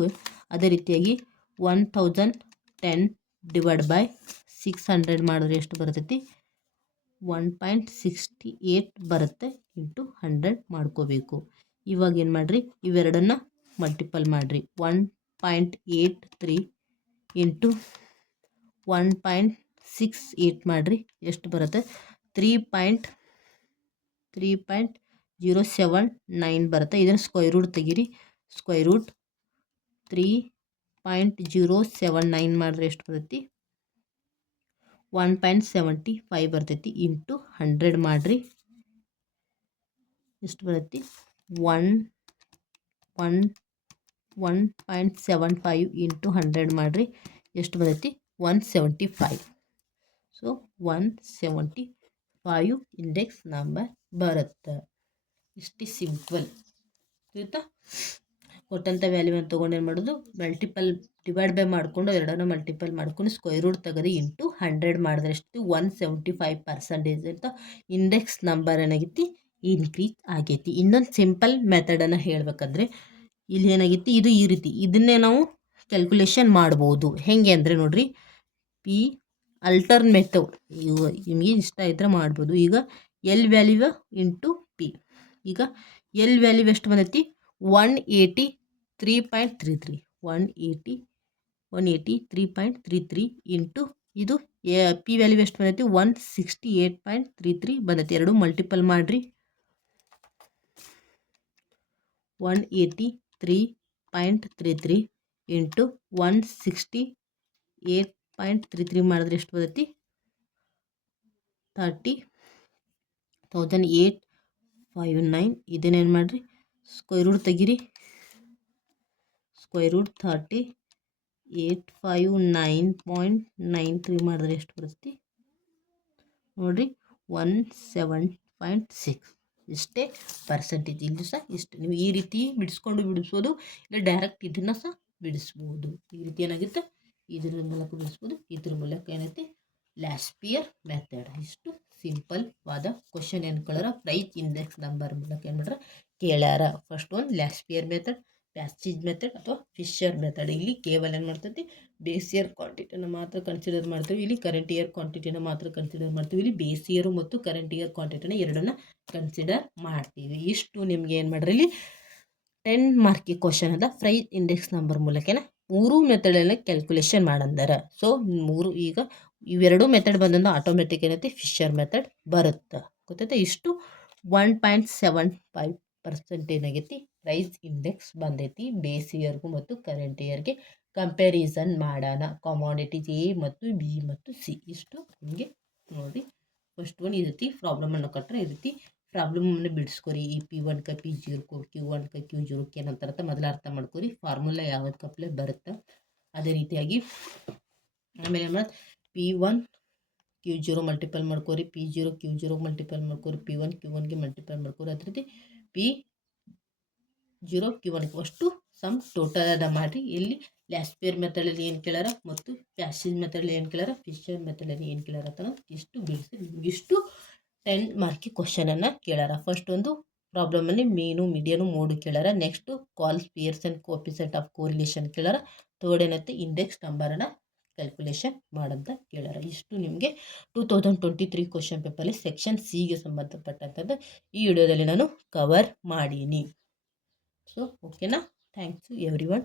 ಅದೇ ರೀತಿಯಾಗಿ 1010 ಡಿವೈಡ್ ಬೈ 600 ಮಾಡಿದ್ರೆ ಎಷ್ಟು ಬರ್ತೈತಿ 1.68 ಬರುತ್ತೆ ಇಂಟು 100 ಮಾಡ್ಕೋಬೇಕು. ಇವಾಗ ಏನು ಮಾಡಿರಿ ಇವೆರಡನ್ನು ಮಲ್ಟಿಪಲ್ ಮಾಡಿರಿ 1.83 ಇಂಟು 1.68 ಮಾಡಿರಿ ಎಷ್ಟು ಬರುತ್ತೆ 3.079 ಬರುತ್ತೆ. ಇದನ್ನು ಸ್ಕ್ವೇರ್ ರೂಟ್ ತೆಗೀರಿ. ಸ್ಕ್ವೇರ್ ರೂಟ್ 3.079 ಮಾಡಿದ್ರೆ ಎಷ್ಟು ಬರ್ತೈತಿ 1.75 ಬರ್ತೈತಿ ಇಂಟು 100 ಮಾಡಿರಿ ಎಷ್ಟು ಬರ್ತೈತಿ 1.75 ಇಂಟು 100 ಮಾಡಿರಿ ಎಷ್ಟು ಬರ್ತೈತಿ 175. ಸೊ 175 ಇಂಡೆಕ್ಸ್ ನಂಬರ್ ಬರುತ್ತೆ. ಇಷ್ಟು ಸಿಂಪಲ್ ಆಯಿತಾ. ಕೊಟ್ಟಂಥ ವ್ಯಾಲ್ಯೂವನ್ನು ತೊಗೊಂಡು ಏನು ಮಾಡೋದು, ಮಲ್ಟಿಪಲ್ ಡಿವೈಡ್ ಬೈ ಮಾಡಿಕೊಂಡು ಎರಡನ್ನು ಮಲ್ಟಿಪಲ್ ಮಾಡ್ಕೊಂಡು ಸ್ಕ್ವೇರ್ ರೂಟ್ ತೆಗೆದು ಇಂಟು 100 ಮಾಡಿದ್ರೆ ಎಷ್ಟು 175% ಅಂತ ಇಂಡೆಕ್ಸ್ ನಂಬರ್ ಏನಾಗೈತಿ ಇನ್ಕ್ರೀಸ್ ಆಗೈತಿ. ಇನ್ನೊಂದು ಸಿಂಪಲ್ ಮೆಥಡನ್ನು ಹೇಳಬೇಕಾದ್ರೆ ಇಲ್ಲಿ ಏನಾಗೈತಿ, ಇದು ಈ ರೀತಿ ಇದನ್ನೇ ನಾವು ಕ್ಯಾಲ್ಕುಲೇಷನ್ ಮಾಡ್ಬೋದು. ಹೇಗೆ ಅಂದರೆ ನೋಡ್ರಿ, ಪಿ ಅಲ್ಟರ್ನ್ ಮೆಥಡ್ ನಿಮಗೆ ಇಷ್ಟ ಇದ್ದರೆ ಮಾಡ್ಬೋದು. ಈಗ ಎಲ್ ವ್ಯಾಲ್ಯೂ ಇಂಟು ಪಿ, ಈಗ ಎಲ್ ವ್ಯಾಲ್ಯೂ ಎಷ್ಟು ಬಂದೈತಿ 183.33 183.33 ಇಂಟು ಇದು ಪಿ ವ್ಯಾಲ್ಯೂ ಎಷ್ಟು ಬಂದೈತಿ 168.33 ಬಂದೈತಿ. ಎರಡು ಮಲ್ಟಿಪಲ್ ಮಾಡಿರಿ 183.33 ಇಂಟು 168.33 ಮಾಡಿದ್ರೆ ಎಷ್ಟು ಬರ್ತೈತಿ 30,859. ಇದನ್ನೇನು ಮಾಡಿರಿ ಸ್ಕ್ವೇರ್ ರೂಟ್ ತೆಗೀರಿ, ಸ್ಕ್ವೇರ್ ರೂಟ್ 30,859.93 ಮಾಡಿದ್ರೆ ಎಷ್ಟು ಬರ್ತೈತಿ ನೋಡಿರಿ 17.6. ಇಷ್ಟೇ ಪರ್ಸೆಂಟೇಜ್. ಇಲ್ಲಿ ಸಹ ಇಷ್ಟು ನೀವು ಈ ರೀತಿ ಬಿಡಿಸ್ಬೋದು, ಇಲ್ಲ ಡೈರೆಕ್ಟ್ ಇದನ್ನು ಸಹ ಬಿಡಿಸ್ಬೋದು. ಈ ರೀತಿ ಏನಾಗುತ್ತೆ ಇದ್ರ ಮೂಲಕ ಬಿಡಿಸ್ಬೋದು, ಇದ್ರ ಮೂಲಕ ಏನೈತಿ ಲ್ಯಾಸ್ಪಿಯರ್ ಮೆಥಡ್. ಇಷ್ಟು ಸಿಂಪಲ್ವಾದ ಕ್ವಶನ್ ಏನು ಕೇಳ್ಯಾರ ಪ್ರೈಸ್ ಇಂಡೆಕ್ಸ್ ನಂಬರ್ ಮೂಲಕ ಏನು ಮಾಡ್ಯಾರ ಕೇಳ್ಯಾರ. ಫಸ್ಟ್ ಒಂದು ಲ್ಯಾಸ್ಪಿಯರ್ ಮೆಥಡ್, ಪ್ಯಾಸೇಜ್ ಮೆಥಡ್ ಅಥವಾ ಫಿಶರ್ ಮೆಥಡ್. ಇಲ್ಲಿ ಕೇವಲ ಏನು ಮಾಡ್ತೈತಿ ಬೇಸ್ ಇಯರ್ ಕ್ವಾಂಟಿಟಿಯನ್ನು ಮಾತ್ರ ಕನ್ಸಿಡರ್ ಮಾಡ್ತೀವಿ, ಇಲ್ಲಿ ಕರೆಂಟ್ ಇಯರ್ ಕ್ವಾಂಟಿಟಿನ ಮಾತ್ರ ಕನ್ಸಿಡರ್ ಮಾಡ್ತೀವಿ. ಇಲ್ಲಿ ಬೇಸ್ ಇಯರ್ ಮತ್ತು ಕರೆಂಟ್ ಇಯರ್ ಕ್ವಾಂಟಿಟಿನ ಎರಡನ್ನ ಕನ್ಸಿಡರ್ ಮಾಡ್ತೀವಿ. ಇಷ್ಟು ನಿಮ್ಗೆ ಏನು ಮಾಡ್ರಿ ಇಲ್ಲಿ 10 ಮಾರ್ಕಿಗೆ ಕ್ವಶನ್ ಅದ ಪ್ರೈಸ್ ಇಂಡೆಕ್ಸ್ ನಂಬರ್ ಮೂಲಕನ 3 ಮೆಥಡಲ್ಲಿ ಕ್ಯಾಲ್ಕುಲೇಷನ್ ಮಾಡಂದಾರ. ಸೊ 3 ಈಗ ಇವೆರಡು ಮೆಥಡ್ ಬಂದಂದ್ರೆ ಆಟೋಮೆಟಿಕ್ ಏನೈತಿ ಫಿಶರ್ ಮೆಥಡ್ ಬರುತ್ತೆ, ಗೊತ್ತೈತೆ. ಇಷ್ಟು 1.75% ಏನಾಗೈತಿ ಪ್ರೈಸ್ ಇಂಡೆಕ್ಸ್ ಬಂದೈತಿ ಬೇಸ್ ಇಯರ್ಗೂ ಮತ್ತು ಕರೆಂಟ್ ಇಯರ್ಗೆ ಕಂಪ್ಯಾರಿಸನ್ ಮಾಡೋಣ. ಕಮಾಡಿಟೀಸ್ ಎ ಮತ್ತು ಬಿ ಮತ್ತು ಸಿ. ಇಷ್ಟು ನಿಮಗೆ ನೋಡಿ ಫಸ್ಟ್ ಒಂದು ಈ ರೀತಿ ಪ್ರಾಬ್ಲಮನ್ನು ಕೊಟ್ಟರೆ ಈ ರೀತಿ ಪ್ರಾಬ್ಲಮನ್ನು ಬಿಡಿಸ್ಕೊರಿ. ಈ P1 ಕ P0 Q1 ಕ Q0 ಏನಂತಾರಂತ ಮೊದಲು ಅರ್ಥ ಮಾಡ್ಕೊರಿ. ಫಾರ್ಮುಲಾ ಯಾವ್ದು ಕಪ್ಲೆ ಬರುತ್ತೆ ಅದೇ ರೀತಿಯಾಗಿ ಆಮೇಲೆ ಏನು P1 Q0 ಮಲ್ಟಿಪಲ್ ಮಾಡ್ಕೋರಿ, P0 Q0 ಮಲ್ಟಿಪಲ್ ಮಾಡ್ಕೋರಿ, P1 Q1ಗೆ ಮಲ್ಟಿಪಲ್ ಮಾಡ್ಕೋರಿ. ಅದೇ ರೀತಿ P0 Q1 ಅಷ್ಟು ಸಮ್ ಟೋಟಲ್ ಅದ ಮಾಡಿರಿ. ಇಲ್ಲಿ ಲ್ಯಾಸ್ಪಿಯರ್ ಮೆಥಡಲ್ಲಿ ಏನು ಕೇಳ್ಯಾರ ಮತ್ತು ಪ್ಯಾಸೇಜ್ ಮೆಥಡಲ್ಲಿ ಏನು ಕೇಳ್ಯಾರ, ಫಿಶರ್ ಮೆಥಡಲ್ಲಿ ಏನು ಕೇಳ್ಯಾರ ಅಂತ ಇಷ್ಟು ಬಿಡಿಸಿ ಇಷ್ಟು 10 ಮಾರ್ಕಿಗೆ ಕ್ವಶನನ್ನು ಕೇಳ್ಯಾರ. ಫಸ್ಟ್ ಒಂದು ಪ್ರಾಬ್ಲಮಲ್ಲಿ ಮೀನು ಮೀಡಿಯನು ಮೋಡು ಕೇಳ್ಯಾರ. Next Karl's Pearson coefficient of correlation ಕೇಳ್ಯಾರ. ಥರ್ಡ್ ಏನೈತೆ ಇಂಡೆಕ್ಸ್ ನಂಬರನ್ನು ಕ್ಯಾಲ್ಕುಲೇಷನ್ ಮಾಡಂತ ಕೇಳ್ಯಾರ. ಇಷ್ಟು ನಿಮಗೆ 2023 ಕ್ವಶನ್ ಪೇಪರಲ್ಲಿ ಸೆಕ್ಷನ್ ಸಿಗೆ ಸಂಬಂಧಪಟ್ಟಂಥದ್ದು ಈ ವಿಡಿಯೋದಲ್ಲಿ ನಾನು ಕವರ್ ಮಾಡೀನಿ. ಸೊ ಓಕೆನಾ, ಥ್ಯಾಂಕ್ಸ್ ಎವ್ರಿ ಒನ್.